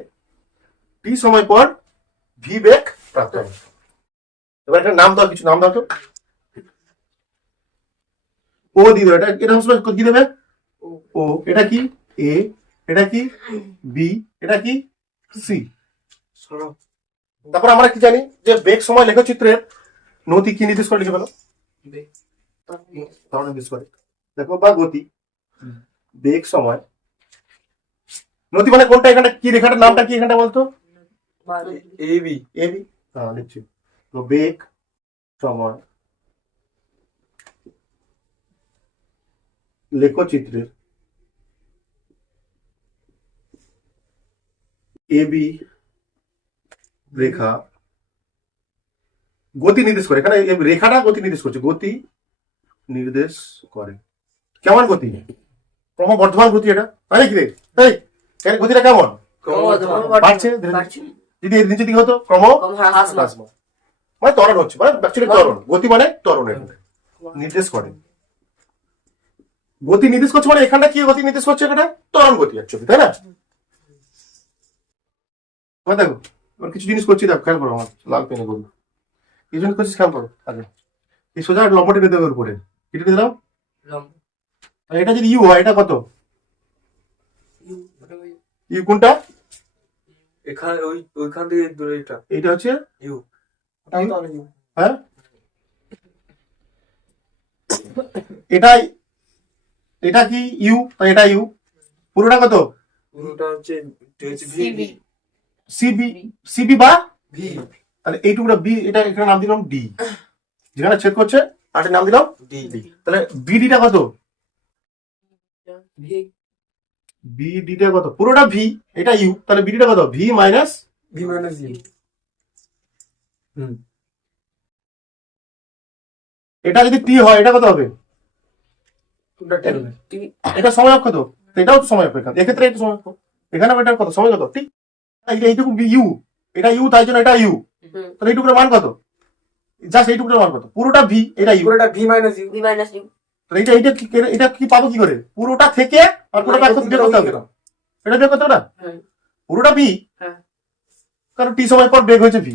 টি সময় পর ভি বেগ প্রাপ্ত হয়। এবার একটা নাম দাও, কিছু নাম দাও তো, ও দিয়ে দেবে, এটা কি দেবে ও, এটা কি এ, এটা কি বি, এটা কি সি। তারপর আমরা কি জানি যে বেগ সময় লেখচিত্রের নতি কি নির্দেশ করে লিখে ফেলো, ত্বরণ নির্দেশ করে, দেখো বা গতি বেগ সময়, নতি মানে কোনটা, এখানটা কি রেখাটার নামটা কি এখানটা বলতো, এ বি এবি, হ্যাঁ লিখছি তো, বেগ সময় লেখচিত্রের এবি রেখা গতি নির্দেশ করে, এখানে এই রেখাটা গতি নির্দেশ করছে, গতি নির্দেশ করে, কেমন গতি, ক্রমবর্ধমান গতি, এটা তাই কি রে, এই এর গতিটা কেমন বাড়ছে, বাড়ছে। যদি এর নিচে দিকে হতো ক্রম কম হ্রাস মানে ত্বরণ হচ্ছে, মানে অ্যাকচুয়ালি ত্বরণ, গতি মানে ত্বরণ, এটা নির্দেশ করে। গতি নির্দেশ করছে মানে এখানটা কি গতি নির্দেশ করছে, এখানে ত্বরণ গতি অ্যাকচুয়ালি, তাই না? এবার দেখো এবার কিছু জিনিস করছি, দেখো খেয়াল করো, আমার লাল পেনে করবো কিছু জিনিস করছিস, খেয়াল করো। আগে এই সোজা লম্বা টেনে দেবে উপরে, কেটে দিলাম। লম্ব আর এটা যদি ইউ হয়, এটা কত? ইউ ওটা ওই ইউ কোনটা? এখানে ওইখান থেকে দূরে এটা এইটা হচ্ছে ইউ ইউ। তাহলে ইউ হ্যাঁ, এটাই, এটা কি ইউ, তাই এটা ইউ। পুরোটা কত? পুরোটা হচ্ছে সিবি সিবি, সিবি বা ভি তাহলে এইটুকুটা বি, এটা এখানে নাম দিলাম ডি, যেখানে ছেদ করছে আর নাম দিলাম ডি ডি। তাহলে বিডিটা কত? ভি বিডিটা কত? পুরোটা ভি, এটা ইউ, তাহলে বিডিটা কত? V minus, V minus U. হুম, এটা যদি টি হয় এটা কত হবে? কোনটা টেন হবে? এটা সময় অক্ষ তো, তো এটাও তো সময় অক্ষ, এখানে এক্ষেত্রে এটা সময় অক্ষ, এখানে এটা কত সময় কত? ঠিক, এইটুকু ইউ, এটা ইউ, তাই জন্য এটা ইউ, হুম তাহলে এইটুকুর মান কত? জাস্ট এইটুকুর মান কত? পুরোটা ভি, এটা ইউ, পুরোটা v minus u. V minus u তাহলে এটা কি পাবো কি করে? পুরোটা থেকে আর পুরোটা একসাথে বের করতে হবে, এটা বের করতে হবে না? হ্যাঁ পুরোটা ভি, হ্যাঁ কারণ টি সময় পর বেগ হয়েছে ভি,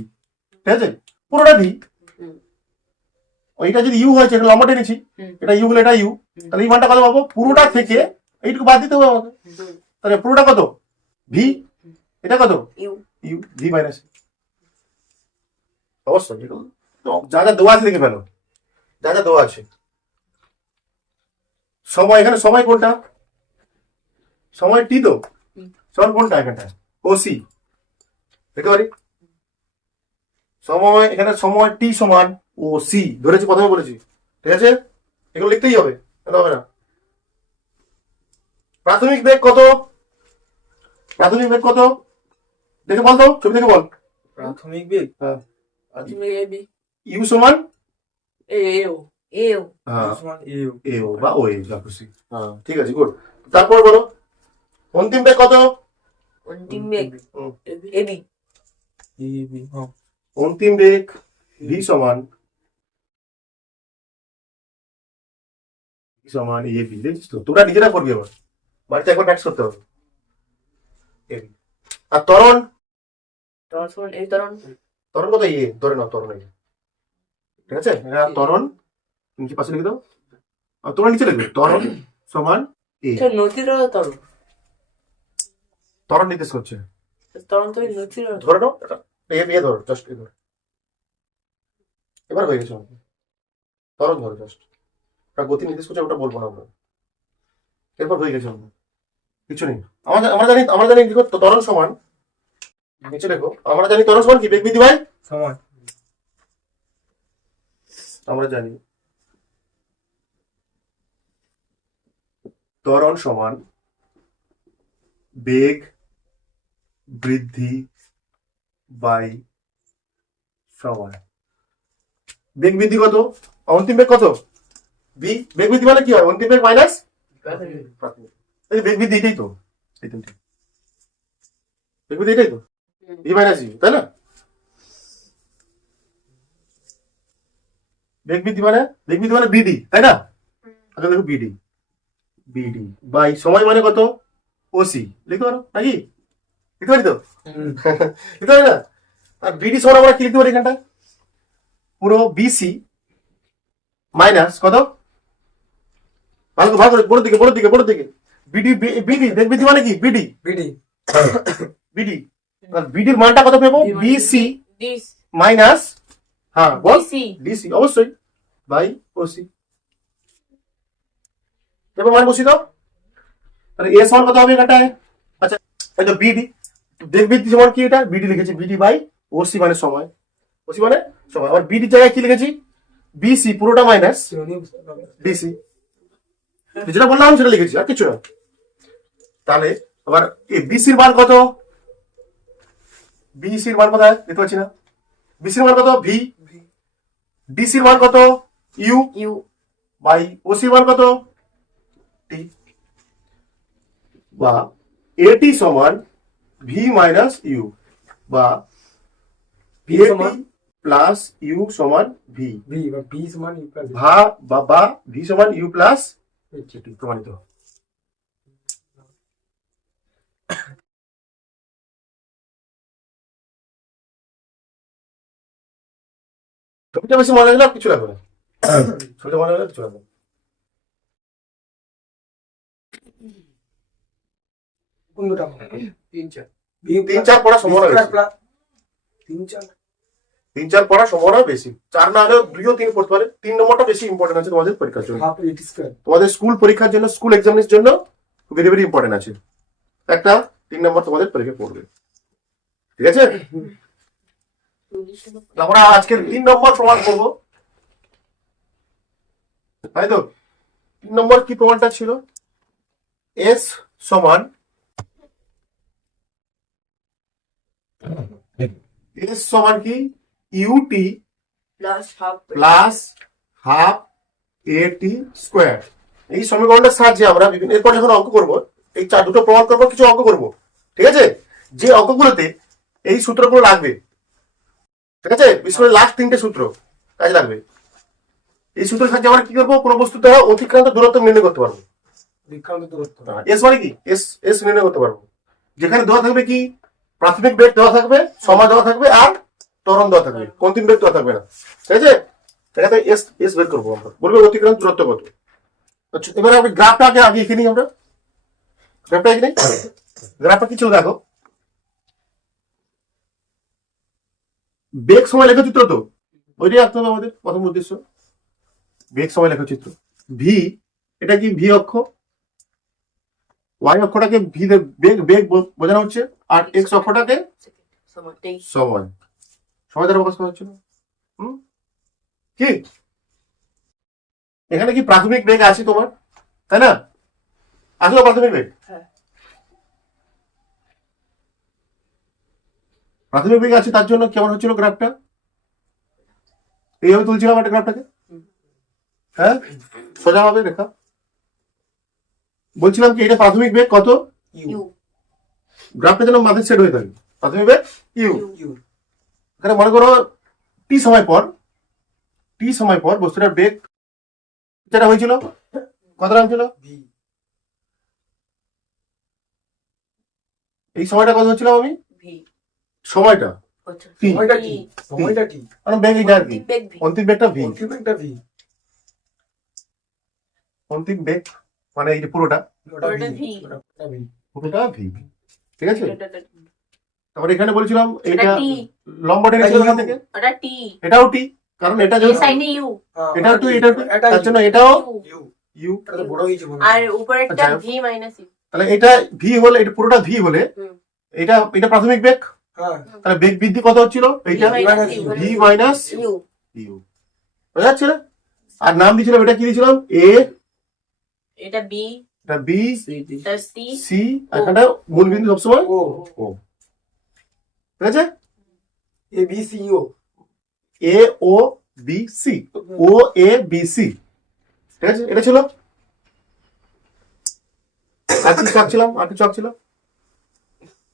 ঠিক আছে? পুরোটা ভি, হুম ওইটা যদি ইউ হয়েছে, এটা লম্বা টেনেছি, হুম এটা ইউ হলে এটা ইউ, তাহলে এই মানটা কত পাবো? পুরোটা থেকে এইটুকু বাদ দিতে হবে আমাকে, হুম তাহলে পুরোটা কত? ভি, এটা কত? U u, v minus. অবশ্যই এগুলো তো যা যা দেওয়া আছে লিখে ফেলো, যা যা দেওয়া আছে। সময়, এখানে সময় কোনটা? সময় টি তো, সময় কোনটা এখানটা? ওসি, দেখতে পারি সময়, এখানে সময় টি সমান ও সি ধরেছি, প্রথমে বলেছি, ঠিক আছে? এগুলো লিখতেই হবে, এটা হবে না। প্রাথমিক বেগ কত? প্রাথমিক বেগ কত দেখে বল তো, ছবি দেখে বল। প্রাথমিক বেগ হ্যাঁ, তুমি এ বি ইউ সমান এ ও এ ও হ্যাঁ সমান ইউ। এ ও বা ও এ, যা খুশি। হ্যাঁ ঠিক আছে, গুড। তারপর বলো অন্তিম বেগ কত? অন্তিম বেগ হুম, এ বি ই বি হ্যাঁ অন্তিম বেগ ভি সমান এ বি, দেখছিস তো? তোমরা নিজেরা করবি, আবার বাড়িতে একবার প্র্যাকটিস করতে হবে। A B. আর ত্বরণ, টর্সন এই তরণ ত্বরণ কত? ইয়ে ধরে নাও, ত্বরণ ইয়ে, ঠিক আছে? হ্যাঁ ত্বরণ নিচে পাশে লিখে দাও, আর তোমরা নিচে লিখবে ত্বরণ সমান এ। এটা নদীর তরণ ত্বরণ নির্দেশ করছে, তরণ তো এই নদীর ধরে নাও এটা, এ ধরো, জাস্ট এ ধরো, এবার হয়ে গেছে আমাদের। ত্বরণ ধরো জাস্ট, ওটা গতি নির্দেশ করছে, ওটা বলবো না আমরা, এরপর হয়ে গেছে আমাদের, কিছু নেই। আমরা জানি দেখো ত্বরণ সমান, নিচে দেখো, আমরা জানি ত্বরণ সমান কি? বেগ বৃদ্ধি বাই, সময়। আমরা জানি ত্বরণ সমান বেগ বৃদ্ধি বাই সময়। বেগ বৃদ্ধি কত? অন্তিম বেগ কত? বি। বেগ বৃদ্ধি মানে কি হয়? অন্তিম বেগ মাইনাস প্রাথমিক। এই বেগ বৃদ্ধি এটাই তো, এই তিনটে বেগ বৃদ্ধি এটাই তো, বি মাইনাস ইউ, তাই না? বেগ বৃদ্ধি মানে বিডি, তাই না? আচ্ছা দেখো বিডি, বিডি বাই সময় মানে কত? ওসি, লিখতে পারো নাকি? লিখতে পারি তো? লিখতে পারি না? আর বিডি সমান আমরা কি লিখতে পারি এখানটা? পুরো বিসি মাইনাস কত? ভালো করে বোর্ডের দিকে বিডি, বিডি বেগ বৃদ্ধি মানে কি? বিডি, বিডি বিডি, বিডির মানটা কত পেবো? বিসি ডিস মাইনাস, হ্যাঁ বল, ডিসি ডিসি অবশ্যই বাই ওসি। এবার মান বসি দাও, তাহলে এ সমান কত হবে এখানটায়? আচ্ছা এই তো বিডি, বেগ বৃদ্ধি সমান কি? এটা বিডি লিখেছি, বিডি বাই ওসি মানে সময়, ওসি মানে সময়। আবার বিডি জায়গায় কি লিখেছি? বিসি পুরোটা মাইনাস ডিসি, যেটা বললাম সেটা লিখেছি, আর কিছু না। তাহলে আবার এই বিসির মান কত? বিসির মান কোথায় দেখতে পাচ্ছি না? বিসির মান কত? ভি। ডিসির মান কত? ইউ ইউ বাই ওসির মান কত? টি, বা এটি সমান ভি মাইনাস ইউ, বা ভি এটি সমান প্লাস ইউ সমান ভি, ভি বা ভি সমান ইউ প্লাস বা ভি সমান ইউ প্লাস প্রমাণিত। ছবিটা বেশি মনে লাগলে আর কিছু লাগবে না। ছবিটা মনে লাগলে কিছু লাগবে না। কোনটা? 3-4 3-4 পড়ার সম্ভাবনা বেশি। 3-4 3-4 পড়ার সম্ভাবনা বেশি। 4 না হলেও 2 ও 3 পড়তে পারে। 3 নম্বরটা বেশি ইম্পর্টেন্ট আছে তোমাদের পরীক্ষার জন্য। Half eight square. তোমাদের স্কুল পরীক্ষার জন্য, স্কুল এক্সামিনের জন্য ভেরি ভেরি ইম্পর্টেন্ট আছে। একটা 3 নম্বর তোমাদের পরীক্ষা পড়বে, ঠিক আছে? আমরা আজকে 3 নম্বর প্রমাণ করবো, তাই তো? 3 নম্বর কি প্রমাণটা ছিল? এস সমান কি u t plus half plus half a t square. এই সমীকরণটার সাহায্যে আমরা বিভিন্ন, এরপর যখন অঙ্ক করবো, এই দুটো প্রমাণ করবো, কিছু অঙ্ক করবো, ঠিক আছে? যে অঙ্কগুলোতে এই সূত্রগুলো লাগবে, ঠিক আছে? বিশেষ করে লাস্ট 3টে সূত্র কাজে লাগবে। এই সূত্রের সাহায্যে আমরা কি করবো? কোনো বস্তু দ্বারা অতিক্রান্ত দূরত্ব নির্ণয় করতে পারবো। বিক্রান্ত দূরত্ব। এস মানে কি? এস নির্ণয় করতে পারবো। যেখানে দেওয়া থাকবে কি? প্রাথমিক বেগ দেওয়া থাকবে, সময় দেওয়া থাকবে, আর ত্বরণ দেওয়া থাকবে, অন্তিম বেগ দেওয়া থাকবে না, ঠিক আছে? এটাতে এস বের করবো আমরা, বলবে অতিক্রান্ত দূরত্ব কত। আচ্ছা, এবারে আমি গ্রাফটা আগে এঁকে নিই। আমরা গ্রাফটা এঁকে নিই। গ্রাফটা কি ছিল দেখো, বেগ সময় লেখচিত্র, তো ওইটাই আঁকতে হবে আমাদের প্রথম উদ্দেশ্য। বেগ সময় লেখচিত্র। ভি, এটা কি ভি অক্ষ, ওয়াই অক্ষটাকে ভি বেগ বেগ বোঝানো হচ্ছে, আর এক্স অক্ষটাকে সময় সময় দ্বারা প্রকাশ করা হচ্ছে না। কি এখানে কি প্রাথমিক বেগ আছে তোমার, তাই না? আসলো প্রাথমিক বেগ, হ্যাঁ। প্রাথমিক বেগ আছে, তার জন্য কেমন হচ্ছিল গ্রাফটা? এইভাবে তুলছিলাম একটা গ্রাফটাকে, হ্যাঁ, সোজা হবে রেখা। বলছিলাম কি এটা প্রাথমিক বেগ কত? ইউ। গ্রাফটা যেন মাথায় সেট হয়ে থাকে। প্রাথমিক বেগ ইউ। ইউ। এখানে মনে করো টি সময় পর বস্তুটার বেগ যেটা হয়েছিল কত নাম ছিল? ভি। এই সময়টা কত হচ্ছিল? আমি ভি। সময়টা আচ্ছা। কি? সময়টা কি? সময়টা কি? কারণ বেগ এইটা আর কি, অন্তিম বেগ ভি। অন্তিম বেগটা ভি। অন্তিম একটা ভি। অন্তিম বেগ মানে এই যে পুরোটা, ওটা ওটা ভি। ভি। ওটা ভি। পুরোটা ভি, ঠিক আছে? এটা তারপরে এখানে বলছিলাম এইটা টি। লম্বা টেনেছিল এখান থেকে, ওটা টি। এটাও টি, কারণ এটা এই যেহেতু সাইডে ইউ। হ্যাঁ, এটাও টু, এটাও টু, এটা তার জন্য এটাও ইউ। ইউ। এটা তো বড় হয়েছে মনে হয়। আর উপরেরটা আচ্ছা। V minus u. তাহলে এটা ভি হলে, এটা পুরোটা ভি হলে, হুম। এটা প্রাথমিক বেগ, হ্যাঁ। তাহলে বেগ বৃদ্ধি কত হচ্ছিল? এইটা ভি মাইনাস ইউ। ইউ, বোঝা যাচ্ছে না? আর নাম দিয়েছিলাম, এটা কি দিয়েছিলাম? এ, এটা বি, এটা বি, এটা সি, সি, আর এখানটা মূল বিন্দু সবসময় ও। ও, ঠিক আছে? A B C O. A O B C, O A B C, ঠিক আছে? এটা ছিল। আর কি চক ছিলাম? আর কি চক ছিল?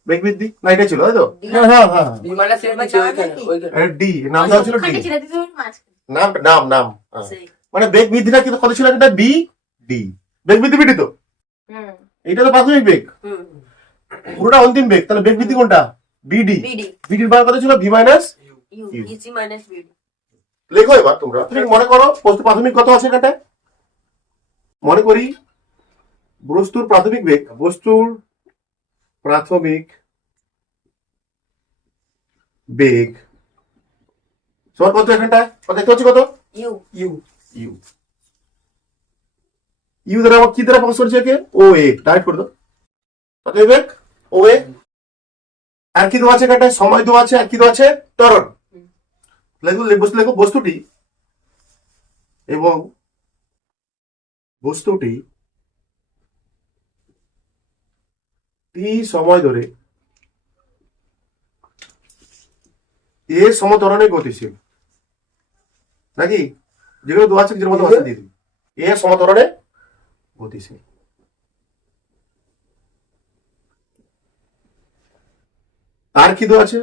বেগ বৃদ্ধি না, এটা ছিল, তাই তো? হ্যাঁ হ্যাঁ হ্যাঁ, বি মাইনাস ইউ নিচে ওইখানে ওইখানে। এটা ডি, নাম দেওয়া ছিল ডি, ওখানে ছিল দিতে হবে মাঝখানে। নাম নাম নাম হ্যাঁ। সেই। মানে বেগ বৃদ্ধিটা কিন্তু কত ছিল? এটা বি ডি, বেগ বৃদ্ধি বিডি তো, হুম। এটা তো প্রাথমিক বেগ, হুম। পুরোটা অন্তিম বেগ, তাহলে বেগ বৃদ্ধি কোনটা? বিডি। বিডি, বিডির মান কত ছিল? V minus u, u. E C minus B D. লেখো এবার তোমরা। তুমি মনে করো বস্তু প্রাথমিক কত আছে এখানটায়? মনে করি বস্তুর প্রাথমিক বেগ, বস্তুর প্রাথমিক বেগ সমান কত এখানটায়? কত দেখতে পাচ্ছি? কত? ইউ। ইউ। ইউ। ইউ দ্বারা আমার কি দ্বারা প্রকাশ করছে? একে ও এ, ডাইরেক্ট করে দাও। প্রাথমিক বেগ ও এ, আর কি দেওয়া আছে এখানটায়? সময় দেওয়া আছে, আর কি দেওয়া আছে? ত্বরণ। লেখো বস্তুটি এবং বস্তুটি টি সময় ধরে এ সমতরণে গতিশীল, নাকি? যেগুলো দেওয়া আছে যের মধ্যে ভাষা দিয়ে দিই, এ সমতরণে গতিশীল। আর কি দেওয়া আছে?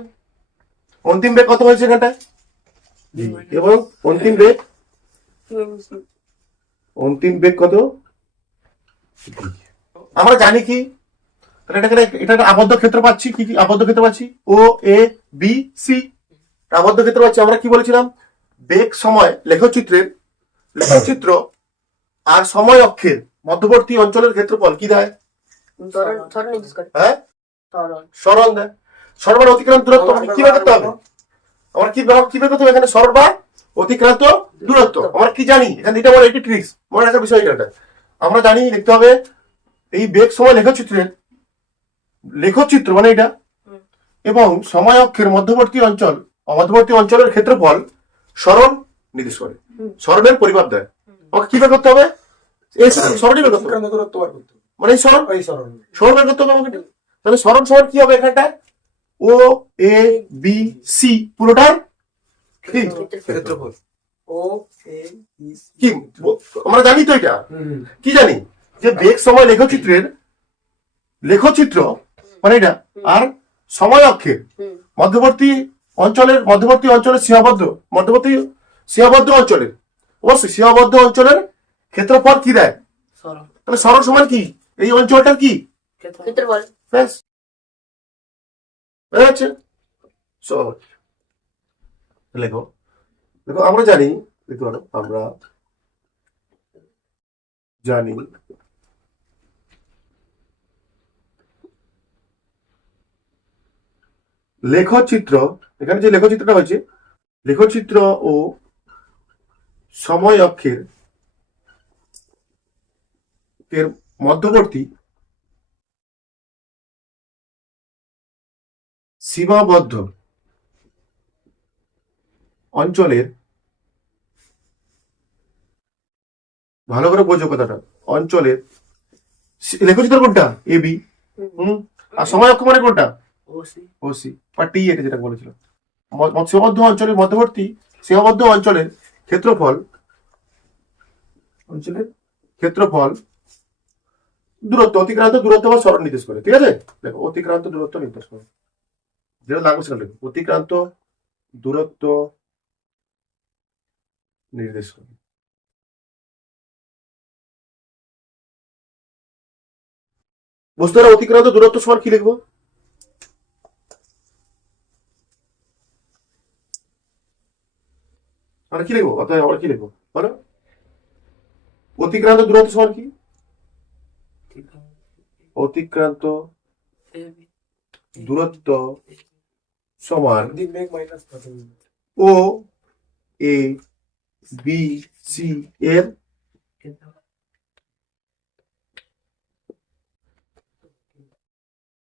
অন্তিম বেগ কত হয়েছে এখানটায়? এবং অন্তিম বেগ কত? আমরা জানি কি তাহলে এটা একটা আবদ্ধ ক্ষেত্র পাচ্ছি, কি কি আবদ্ধ ক্ষেত্র পাচ্ছি? ও এ বি সি আবদ্ধ ক্ষেত্র পাচ্ছি। আমরা কি বলেছিলাম? বেগ সময় লেখচিত্র আর সময় অক্ষের মধ্যবর্তী অঞ্চলের ক্ষেত্রফল কি দেয়? ত্বরণ নির্দেশ করে। হ্যাঁ, ত্বরণ। সরণ দেয়। সরণ মানে অতিক্রান্ত দূরত্ব। আমরা কি বের করতে হবে? আমরা কি বের করতে হবে এখানে? সরণ বা অতিক্রান্ত দূরত্ব। আমরা কি জানি এখানে? এটা বলে, এটি ট্রিক্স, মনে রাখার বিষয় এটা। আমরা জানি লিখতে হবে এই বেগ সময় লেখচিত্র মানে এটা এবং সময় অক্ষের মধ্যবর্তী অঞ্চলের ক্ষেত্রফল সরণ নির্দেশ করে, সরণের পরিমাপ দেয়। আমাকে কি বের করতে হবে? এই সরণই বের করতে হবে, অতিক্রান্ত দূরত্ব বার করতে হবে। মানে এই সরণ এই সরণ। সরণ বের করতে হবে আমাকে। তাহলে সরণ সমান কি হবে এখানটায়? ও এ বি সি পুরোটার কি ক্ষেত্রফল। ও এ বি সি। কি আমরা জানি তো এটা, হুম। কি জানি যে বেগ সময় লেখচিত্র মানে এটা আর সময় অক্ষের মধ্যবর্তী অঞ্চলের সীমাবদ্ধ অঞ্চলের অবশ্যই সীমাবদ্ধ অঞ্চলের ক্ষেত্রফল কি দেয়? সরণ। তাহলে সরণ সমান কি? এই অঞ্চলটার কি? ক্ষেত্রফল। ব্যাস, বোঝা যাচ্ছে? সহজ। লেখো দেখো, আমরা জানি, দেখতে পারো, আমরা জানি লেখচিত্র, এখানে যে লেখচিত্রটা হয়েছে, লেখচিত্র ও সময় অক্ষের মধ্যবর্তী সীমাবদ্ধ অঞ্চলের, ভালো করে বোঝো কথাটা, অঞ্চলের লেখচিত্র কোনটা? A B. আর সময় অক্ষ মানে কোনটা? ও সি বা টি, এটা যেটা বলেছিলাম। সীমাবদ্ধ অঞ্চলের ক্ষেত্রফল দূরত্ব, অতিক্রান্ত দূরত্ব বা সরণ নির্দেশ করে। ঠিক আছে, দেখো অতিক্রান্ত দূরত্ব নির্দেশ করে, যেটা লাগবে সেটা লিখো। অতিক্রান্ত দূরত্ব নির্দেশ করে। বুঝতে পারো অতিক্রান্ত দূরত্ব সমান কি লিখবো? আমরা কি লিখবো? অতএব আমরা কি লিখবো বলো? অতিক্রান্ত দূরত্ব সমান কি? অতিক্রান্ত দূরত্ব সমান দিক বেগ মাইনাস প্রথম। ও এ বি সি এর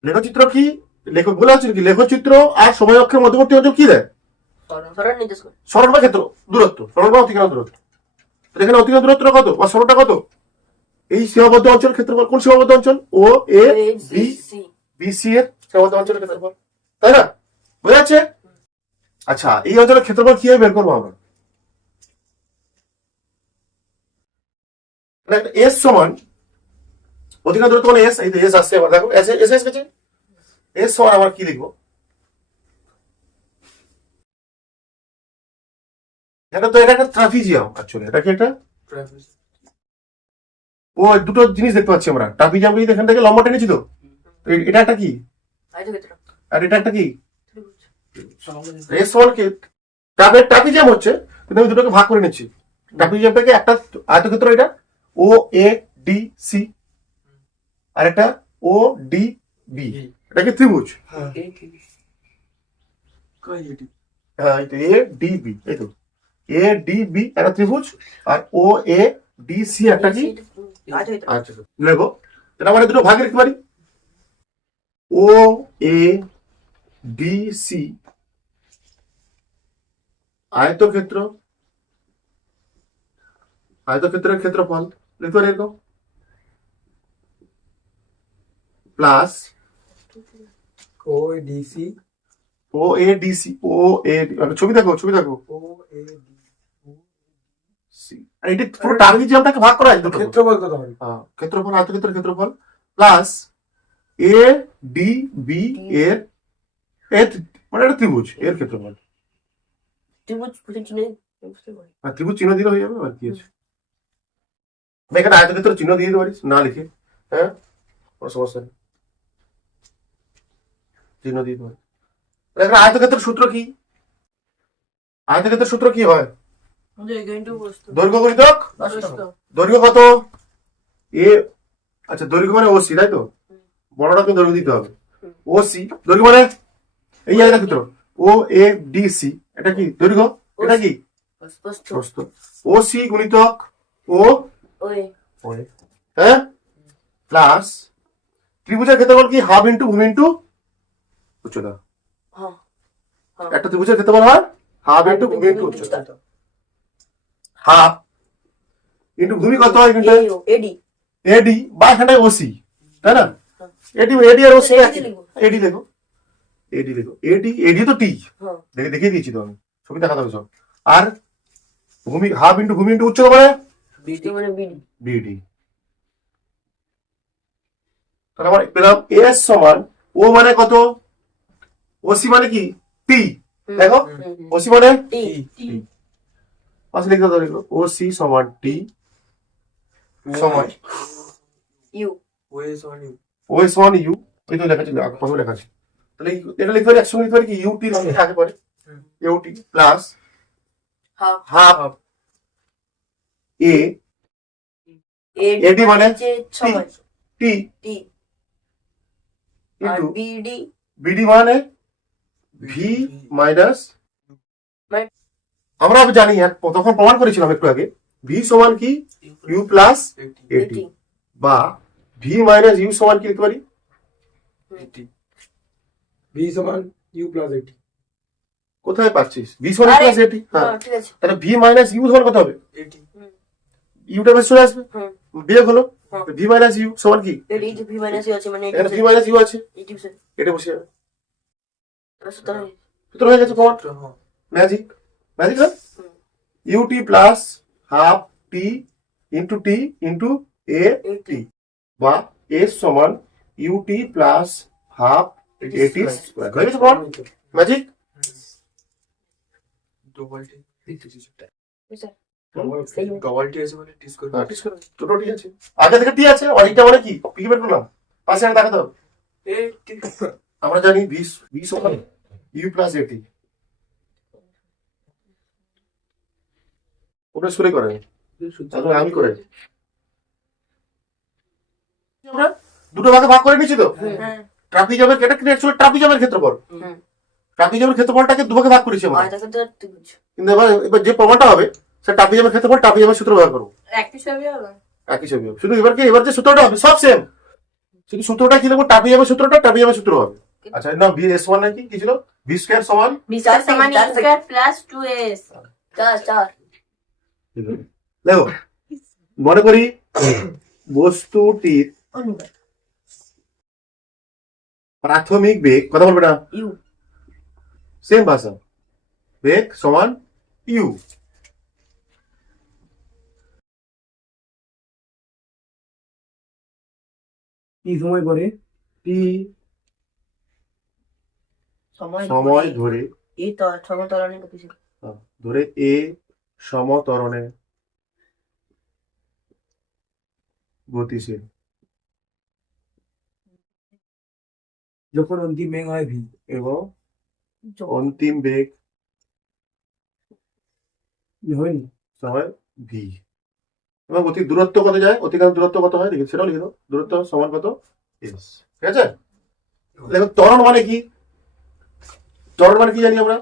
লেখচিত্র কি? বলে আছে কি? লেখচিত্র আর সময় অক্ষের মধ্যবর্তী অঞ্চল কি দেয়? সরণ নির্দেশ করে। সরণ বা ক্ষেত্র দূরত্ব, সরণ বা অতিক্রান্ত দূরত্ব। তাহলে এখানে অতিক্রান্ত দূরত্বটা কত বা সরণটা কত? এই সীমাবদ্ধ অঞ্চল ক্ষেত্রফল। কোন সীমাবদ্ধ অঞ্চল? ও এ বি বি সি এর সীমাবদ্ধ অঞ্চলের ক্ষেত্রফল, তাই না? বোঝা যাচ্ছে? আচ্ছা, এই অঞ্চলের ক্ষেত্রফল কিভাবে বের করবো আমরা? এস সমান অতিক্রান্ত দূরত্ব মানে এস, এই এস আসছে, এবার দেখো এস এস এসেছে। এস সমান আমরা কি লিখবো? এটা তো এটা একটা ট্রাপিজিয়াম, অ্যাকচুয়ালি এটা কি একটা? ও দুটো জিনিস দেখতে পাচ্ছি আমরা। ট্রাপিজিয়াম কিন্তু এখান থেকে লম্বা টেনেছি তো, এটা একটা কি আয়তক্ষেত্র। আর এটা একটা কি? এস সমান কি? ট্রাপিজিয়াম হচ্ছে, কিন্তু আমি দুটোকে ভাগ করে নিচ্ছি। ট্রাপিজিয়ামটাকে একটা আয়তক্ষেত্র, এটা ও এ ডি সি, আর একটা ও ডি বি, এটা কি ত্রিভুজ? হ্যাঁ। হ্যাঁ, এই তো এ ডি বি, এই তো এ ডি বি একটা ত্রিভুজ, আর ও এ ডি সি একটা কি? আয়তক্ষেত্র। আচ্ছা, লেখো এটা মানে দুটো ভাগে লিখতে পারি। ও এ ডি সি আয়তক্ষেত্রের ক্ষেত্রফল লিখতে পারি এরকম, plus O D C. O A D C, ও এ ছবি দেখো ও এ ডি সি, আর এটা পুরো ট্রাপিজিয়ামটাকে ভাগ করা আছে দুটো। ক্ষেত্রফল কত হবে? ক্ষেত্রফল, আয়তক্ষেত্রের ক্ষেত্রফল প্লাস এ ডি বি এর মানে একটা ত্রিভুজ এর ক্ষেত্রফল। ত্রিভুজ চিহ্নে আর ত্রিভুজ চিহ্ন দিলে হয়ে যাবে, আর কি আছে? আমি এখানে আয়তক্ষেত্র চিহ্ন দিয়ে দিতে পারিস না লিখে, হ্যাঁ, কোনো সমস্যা নেই, চিহ্ন দিয়ে দিতে পারি। এখানে আয়তক্ষেত্রের সূত্র কি? আয়তক্ষেত্রের সূত্র কি হয়? দৈর্ঘ্য গুণিতক দৈর্ঘ্য কত? এ, আচ্ছা দৈর্ঘ্য মানে ওসি, তাই তো, বড়টাকে দৈর্ঘ্য দিতে হবে। ওসি দৈর্ঘ্য মানে এই আয়তক্ষেত্র ও এ ডি সি, এটা কি দৈর্ঘ্য, এটা কি প্রস্থ। ওসি গুণিতক ও ওই ওয়ে, হ্যাঁ, প্লাস ত্রিভুজের ক্ষেত্রফল কি? হাফ ইন্টু ভূমি ইন্টু উচ্চতা। হ্যাঁ একটা ত্রিভুজের ক্ষেত্রফল হয় হাফ ইন্টু ভূমি ইন্টু উচ্চতা। হাফ ইন্টু ভূমি কত হয়? কিন্তু এডি এডি বা এখানে ওসি, তাই না? এডি এডি আর ওসি AD লিখবো। এডি লেখো, এডি লেখো, এডি এডি তো টি, হ্যাঁ দেখিয়ে দিয়েছি তো আমি, ছবি দেখাতে হবে সব। আর ভূমি হাফ ইন্টু ভূমি ইন্টু উচ্চতা মানে বিডি মানে বিডি বিডি। তাহলে আমার পেলাম এস সমান ও মানে কত, ওসি মানে কি টি, দেখো ওসি মানে টি পাশে লিখতে হবে, ওসি সমান টি সময় ইউ ওয়েস অন ইউ। ও এস ওয়ান ইউ, এই তো লেখা ছিল প্রথমে লেখা আছে। তাহলে এটা লিখতে পারি একসঙ্গে লিখতে পারি কি ইউটি আগে পরে, ইউটি প্লাস হাফ হাফ এ AD মানে সময় টি টি আর ইন্টু বিডি বিডি মানে ভি মাইনাস, মানে- আমরা জানি তখন প্রমাণ করেছিলাম একটু আগে, ভি সমান কি ইউ প্লাস এটি, এটি বা ভি মাইনাস ইউ সমান কি লিখতে পারি? ভি সমান ইউ প্লাস এটি। কোথায় পাচ্ছিস? ভি সমান আরে, প্লাস এটি, হ্যাঁ, হ্যাঁ ঠিক আছে তাহলে ভি মাইনাস ইউ সমান কত হবে? এটি ইউটা বেশ চলে আসবে, হুম বিয়োগ হলো, হ্যাঁ। ভি মাইনাস ইউ সমান কি? এডি ভি মাইনাস ইউ আছে মানে এখানে ভি মাইনাস ইউ আছে, 80% এটা বসে যাবে, সুতরাং সূত্র হয়ে গেছে প্রমাণ, হ্যাঁ ম্যাজিক, ম্যাজিক না? হুম। ইউটি প্লাস হাফ টি ইন্টু টি ইন্টু এ টি, বা এস সমান u t plus half a t square, হয়ে গেছে প্রমাণ, ম্যাজিক। ডবল টি সেই ডবল টি আছে মানে টি স্কোয়ার। হ্যাঁ, ঠিক আছে, দুটো টি আছে, আগে থেকে টি আছে, অনেকটা মানে কি কি বের করলাম, পাশে একটা দেখাতে হবে। এ টি আমরা জানি ভি ভি সমান ইউ প্লাস এটি, ওটা স্কুলে করে এখন আমি করে, আমরা দুটো ভাগে ভাগ করে নিয়েছি তো, হ্যাঁ ট্রাপিজমের এটা কিন্তু অ্যাকচুয়ালি ট্রাপিজমের ক্ষেত্রফল, হুম ট্রাপিজমের ক্ষেত্রফলটাকে দুভাগে ভাগ করেছি আমরা, আয়তক্ষেত্র ত্রিভুজ কিন্তু এবার যে প্রমাণটা হবে সেটা ট্রাপিজমের ক্ষেত্রফল ট্রাপিজমের সূত্র ব্যবহার করবো, একই ছবি হবে একই ছবি হবে, শুধু এবার যে সূত্রটা হবে সব সেম, শুধু সূত্রটা কি লিখবো, ট্রাপিজমের সূত্র হবে। আচ্ছা না, ভি এস ওয়ান নাকি কি ছিল, ভি স্কয়ার সমান, বি সমান ইউ স্কয়ার প্লাস 2s 4 দেখো মনে করি বস্তুটির প্রাথমিক বেগ, কথা বলবে না, ইউ সেম ভাষা, বেগ সমান ইউ, কি সময় পরে টি সময় ধরে এই তো সমতরণে গতিশীল ধরে এ সমতরণে গতিশীল, যখন অন্তিম বেগ হয় ভি। এবং অন্তিম বেগ হয়নি সময় ভি, এবং অতি দূরত্ব কত যায়, অতিক্রান্ত দূরত্ব কত হয় দেখি, সেটাও লিখে দাও, দূরত্ব সমান কত এস, ঠিক আছে। দেখো ত্বরণ মানে কি, ত্বরণ মানে কি জানি আমরা,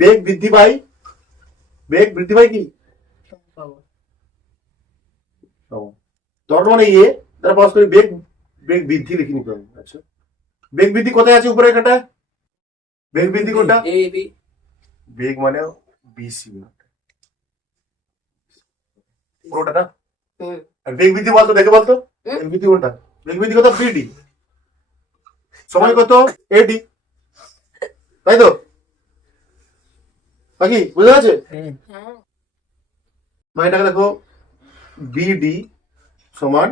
বেগ বৃদ্ধি পাই কি সময়। ত্বরণ মানে এ দ্বারা পাস করি বেগ বৃদ্ধি লিখে নিতে হবে। আচ্ছা বেগ বৃদ্ধি কোথায় আছে, উপরে এখানটা বেগ বৃদ্ধি কোনটা, এ বি বেগ মানে বিসি পুরোটা না, হুম আর বেগ বৃদ্ধি বলতো দেখে বলতো, হুম। বেগ বৃদ্ধি কোনটা, বেগ বৃদ্ধি কত বিডি, সময় কত এডি, তাই তো বাকি বুঝা আছে। হ্যাঁ মানে এটাকে দেখো বিডি সমান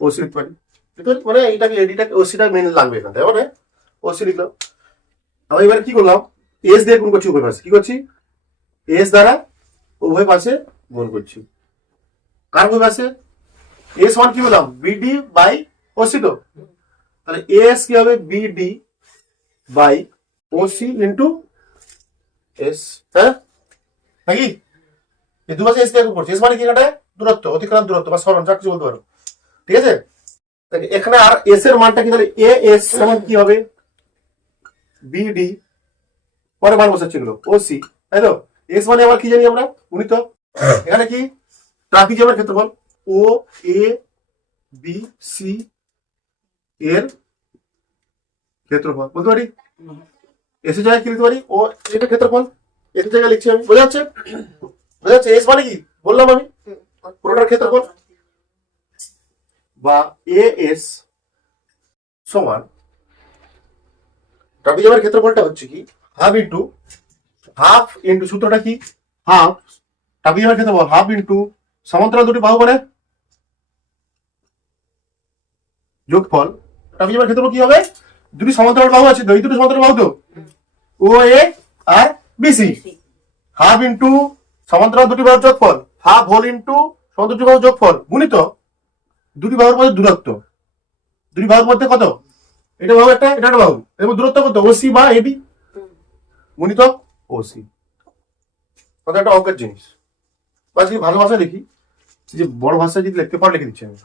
ওসি লিখতে পারি, মানে এটাকে এডিটাকে ওসিটা মেন লাগবে এখানে, তাই মানে ওসি লিখলাম। আমি এবার কি করলাম, এস দিয়ে গুণ করছি উভয় পাশে, কি করছি এস দ্বারা উভয় পাশে গুণ করছি, কার বই আছে এস ওয়ান কি বললাম বিডি বাই ওসি তো, তাহলে এস কি হবে B D by O C into s, হ্যাঁ নাকি এই দু পাশে এস দিয়ে করছে। এস মানে কি এটা দূরত্ব, অতিক্রান্ত দূরত্ব বা সরণ, যা কিছু বলতে পারো, ঠিক আছে। এখানে আর এস এর মানটা কি, তাহলে এ এস সমান কি হবে বিডি পরে মান বসাচ্ছে এগুলো ওসি, তাই তো। এস মানে আবার কি জানি আমরা গুণিত, এখানে কি ট্রাপিজিয়ামের ক্ষেত্রফল ও এ বি সি এর ক্ষেত্রফল বলতে পারি। এসের জায়গায় কি লিখতে পারি, ও এর ক্ষেত্রফল এসের জায়গায় লিখছি আমি, বোঝা যাচ্ছে? বোঝা যাচ্ছে? এস মানে কি বললাম আমি, পুরোটার ক্ষেত্রফল বা এ এস সমান ট্রাপিজিয়ামের ক্ষেত্রফলটা হচ্ছে কি হাফ ইন্টু সূত্রটা কি হাফ ট্রাপিজিয়ামের ক্ষেত্রফল হাফ ইন্টু সমান্তরাল দুটি বাহু মানে যোগফল। ট্রাপিজিয়ামের ক্ষেত্রফল কি হবে, দুটি সমান্তরাল বাহু আছে, এই দুটো সমান্তরাল বাহু তো ও এ আর বিসি, হাফ ইন্টু সমান্তরাল দুটি বাহুর যোগফল, হাফ হোল ইন্টু সমান্তরাল দুটি বাহুর যোগফল গুণিত দুটি বাহুর মধ্যে দূরত্ব, দুটি বাহুর মধ্যে কত, এটা বাহু একটা এটা একটা বাহু, এবং দূরত্ব কত ওসি বা এবি গুণিত ওসি। কত একটা অঙ্কের জিনিস, বা যদি ভালো ভাষা লিখি, যে বড় ভাষায় যদি লিখতে পার লিখে দিচ্ছি আমি।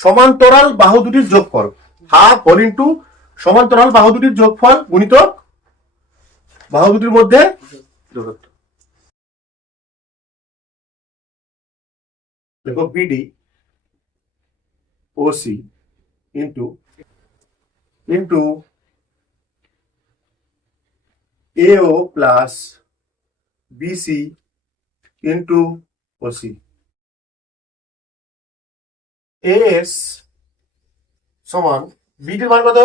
সমান্তরাল বাহু দুটির যোগফল হাফ হোল ইন্টু সমান্তরাল বাহু দুটির যোগফল গুণিত বাহু দুটির মধ্যে দূরত্ব। দেখো B D O C into into A O plus B C into O C. S সমান বিটির মান কত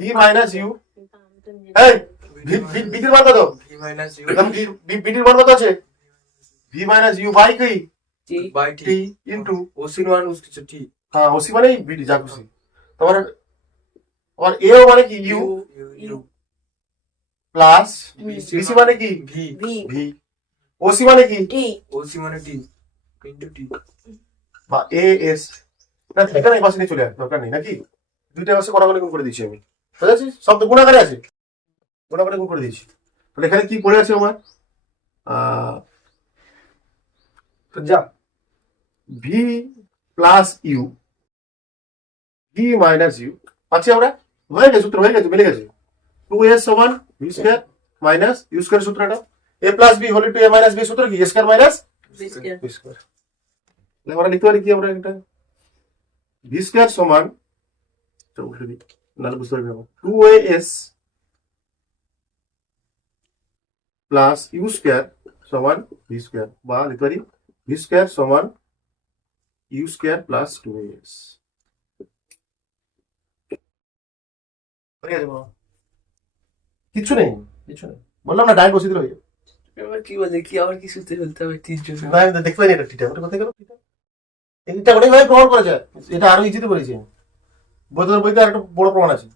ভি মাইনাস ইউ, এই বিটির মান কত ভি মাইনাস ইউ বিটির মান কত আছে ভি মাইনাস ইউ বাই কি বাই টি টি ইন্টু ওসিন ওয়ান উস টি হ্যাঁ ওসি মানে বিটি যা খুশি, তোমার আবার এও মানে কি ইউ ইউ প্লাস বিসি মানে কি ভি ভি, ওসি মানে কি ওসি মানে টি ইনটু টি বা এ এস না, এখানে এই পাশে নিয়ে চলে আসে, দরকার নেই নাকি, দুইটা পাশে কোনাগুনি গুণ করে দিচ্ছি আমি, বুঝা যাচ্ছে? সব তো গুণাকারে আছে, গুণাকারে গুণ করে দিয়েছি। তাহলে এখানে কি পড়ে আছে আমার যা v plus u v minus u পাচ্ছি আমরা, হয়ে গেছে সূত্র, হয়ে গেছে, মিলে গেছে। 2s সমান v square minus u square সূত্রটা, a plus b whole into a minus b সূত্র কি a square minus b square. তাহলে আমরা লিখতে পারি কি আমরা এটা ভি স্কয়ার সমান চল উঠে দিই নালে বুঝতে পারবি না, 2as প্লাস ইউ স্কয়ার সমান ভি স্কয়ার, বা লিখতে পারি ভি স্কয়ার সমান ইউ স্কয়ার প্লাস 2as। হয়ে গেছে বাবা, কিছু নেই, কিছু নেই, বললাম না ডাইরেক্ট বসে দিলে হয়ে যাবে। এবার কি বলে কি আবার কি সূত্রে ফেলতে হবে তিন জন না আমি দেখতে পাইনি এটা ঠিকঠাক, ওটা কোথায় গেল ঠিকঠাক, এটা ওটাই ভাবে প্রমাণ করা যায়, এটা আরো ইজিতে বলেছি বোধের বইতে আর একটা বড় প্রমাণ আছে,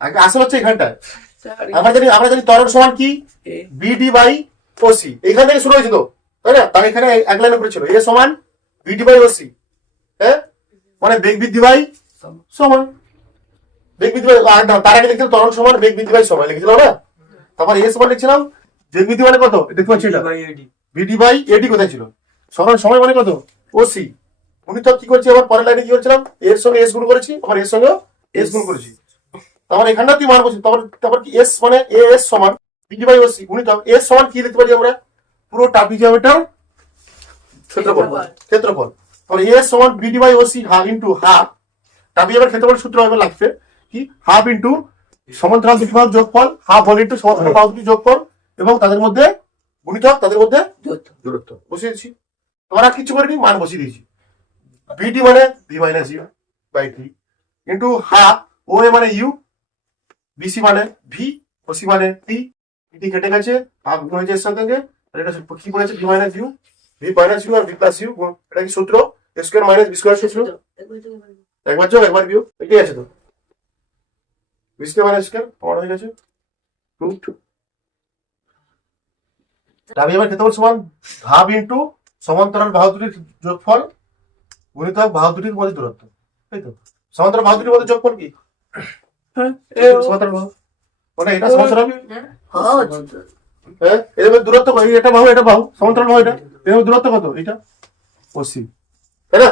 আগে আসা হচ্ছে এখানটায়। আমরা জানি ত্বরণ সমান কি বিডি বাই ওসি, এখান থেকে শুরু হয়েছে তো, তাই না? তার এখানে এক লাইন উপরে ছিল এ সমান বিডি বাই ওসি, হ্যাঁ মানে বেগ বৃদ্ধি বাই সময়, বেগ বৃদ্ধি বাই তার আগে লিখছিলাম ত্বরণ সমান বেগ বৃদ্ধি বাই সময় লিখেছিলাম না, তারপর এ সমান লিখছিলাম বেগ বৃদ্ধি মানে কত দেখতে পাচ্ছি এটা by A D B D by A D কোথায় ছিল, সমান সময় মানে কত ওসি, উনি তো কি করছি আবার পরের লাইনে কি করছিলাম এর সঙ্গে এস গুণ করেছি, আবার এর সঙ্গে এস গুণ করেছি, তারপর এখানটা তুই মান বলছি, তারপর কি এস মানে এ এস সমান বিডি বাই ওসি গুণিত এস সমান কি লিখতে পারি আমরা পুরো ট্রাপিজিয়ামটার ক্ষেত্রফল, তাহলে এস সমান BD by OC half into half, ট্রাপিজিয়ামের ক্ষেত্রফল সূত্র হবে লাগবে কি হাফ ইন্টু সমান্তরাল দুটি বাহুর যোগফল, হাফ হোল ইন্টু সমান্তরাল বাহু দুটি যোগফল এবং তাদের মধ্যে গুণিতক, তাদের মধ্যে দূরত্ব বসিয়ে দিচ্ছি। তোমরা কিছু করিনি, মান বসিয়ে দিয়েছি, বিডি মানে V minus U by T into half O A মানে ইউ, বিসি মানে ভি, ওসি মানে টি, টি কেটে গেছে হাফ গুণ হয়েছে এর সঙ্গে, আর এটা কি পড়েছে ভি মাইনাস ইউ আর ভি প্লাস ইউ, এটা কি সূত্র a square minus b square সূত্র, একবার যোগ একবার বিয়োগ, এটাই আছে তো b square minus square power হয়ে গেছে রুট ডাবি আমার ক্ষেত্রফল সমান ধাপ ইন্টু সমান্তরাল বাহু দুটির যোগফল গুণিতক বাহু দুটির মধ্যে দূরত্ব, তাই তো? সমান্তরাল বাহু দুটির মধ্যে যোগফল কি? সমান্তরাল বাহু মানে এটা সমান্তরাল, হ্যাঁ এর মধ্যে দূরত্ব কত? এটা বাহু, এটা বাহু, সমান্তরাল বাহু, এটা এর মধ্যে দূরত্ব কত? এটা 80, তাই না?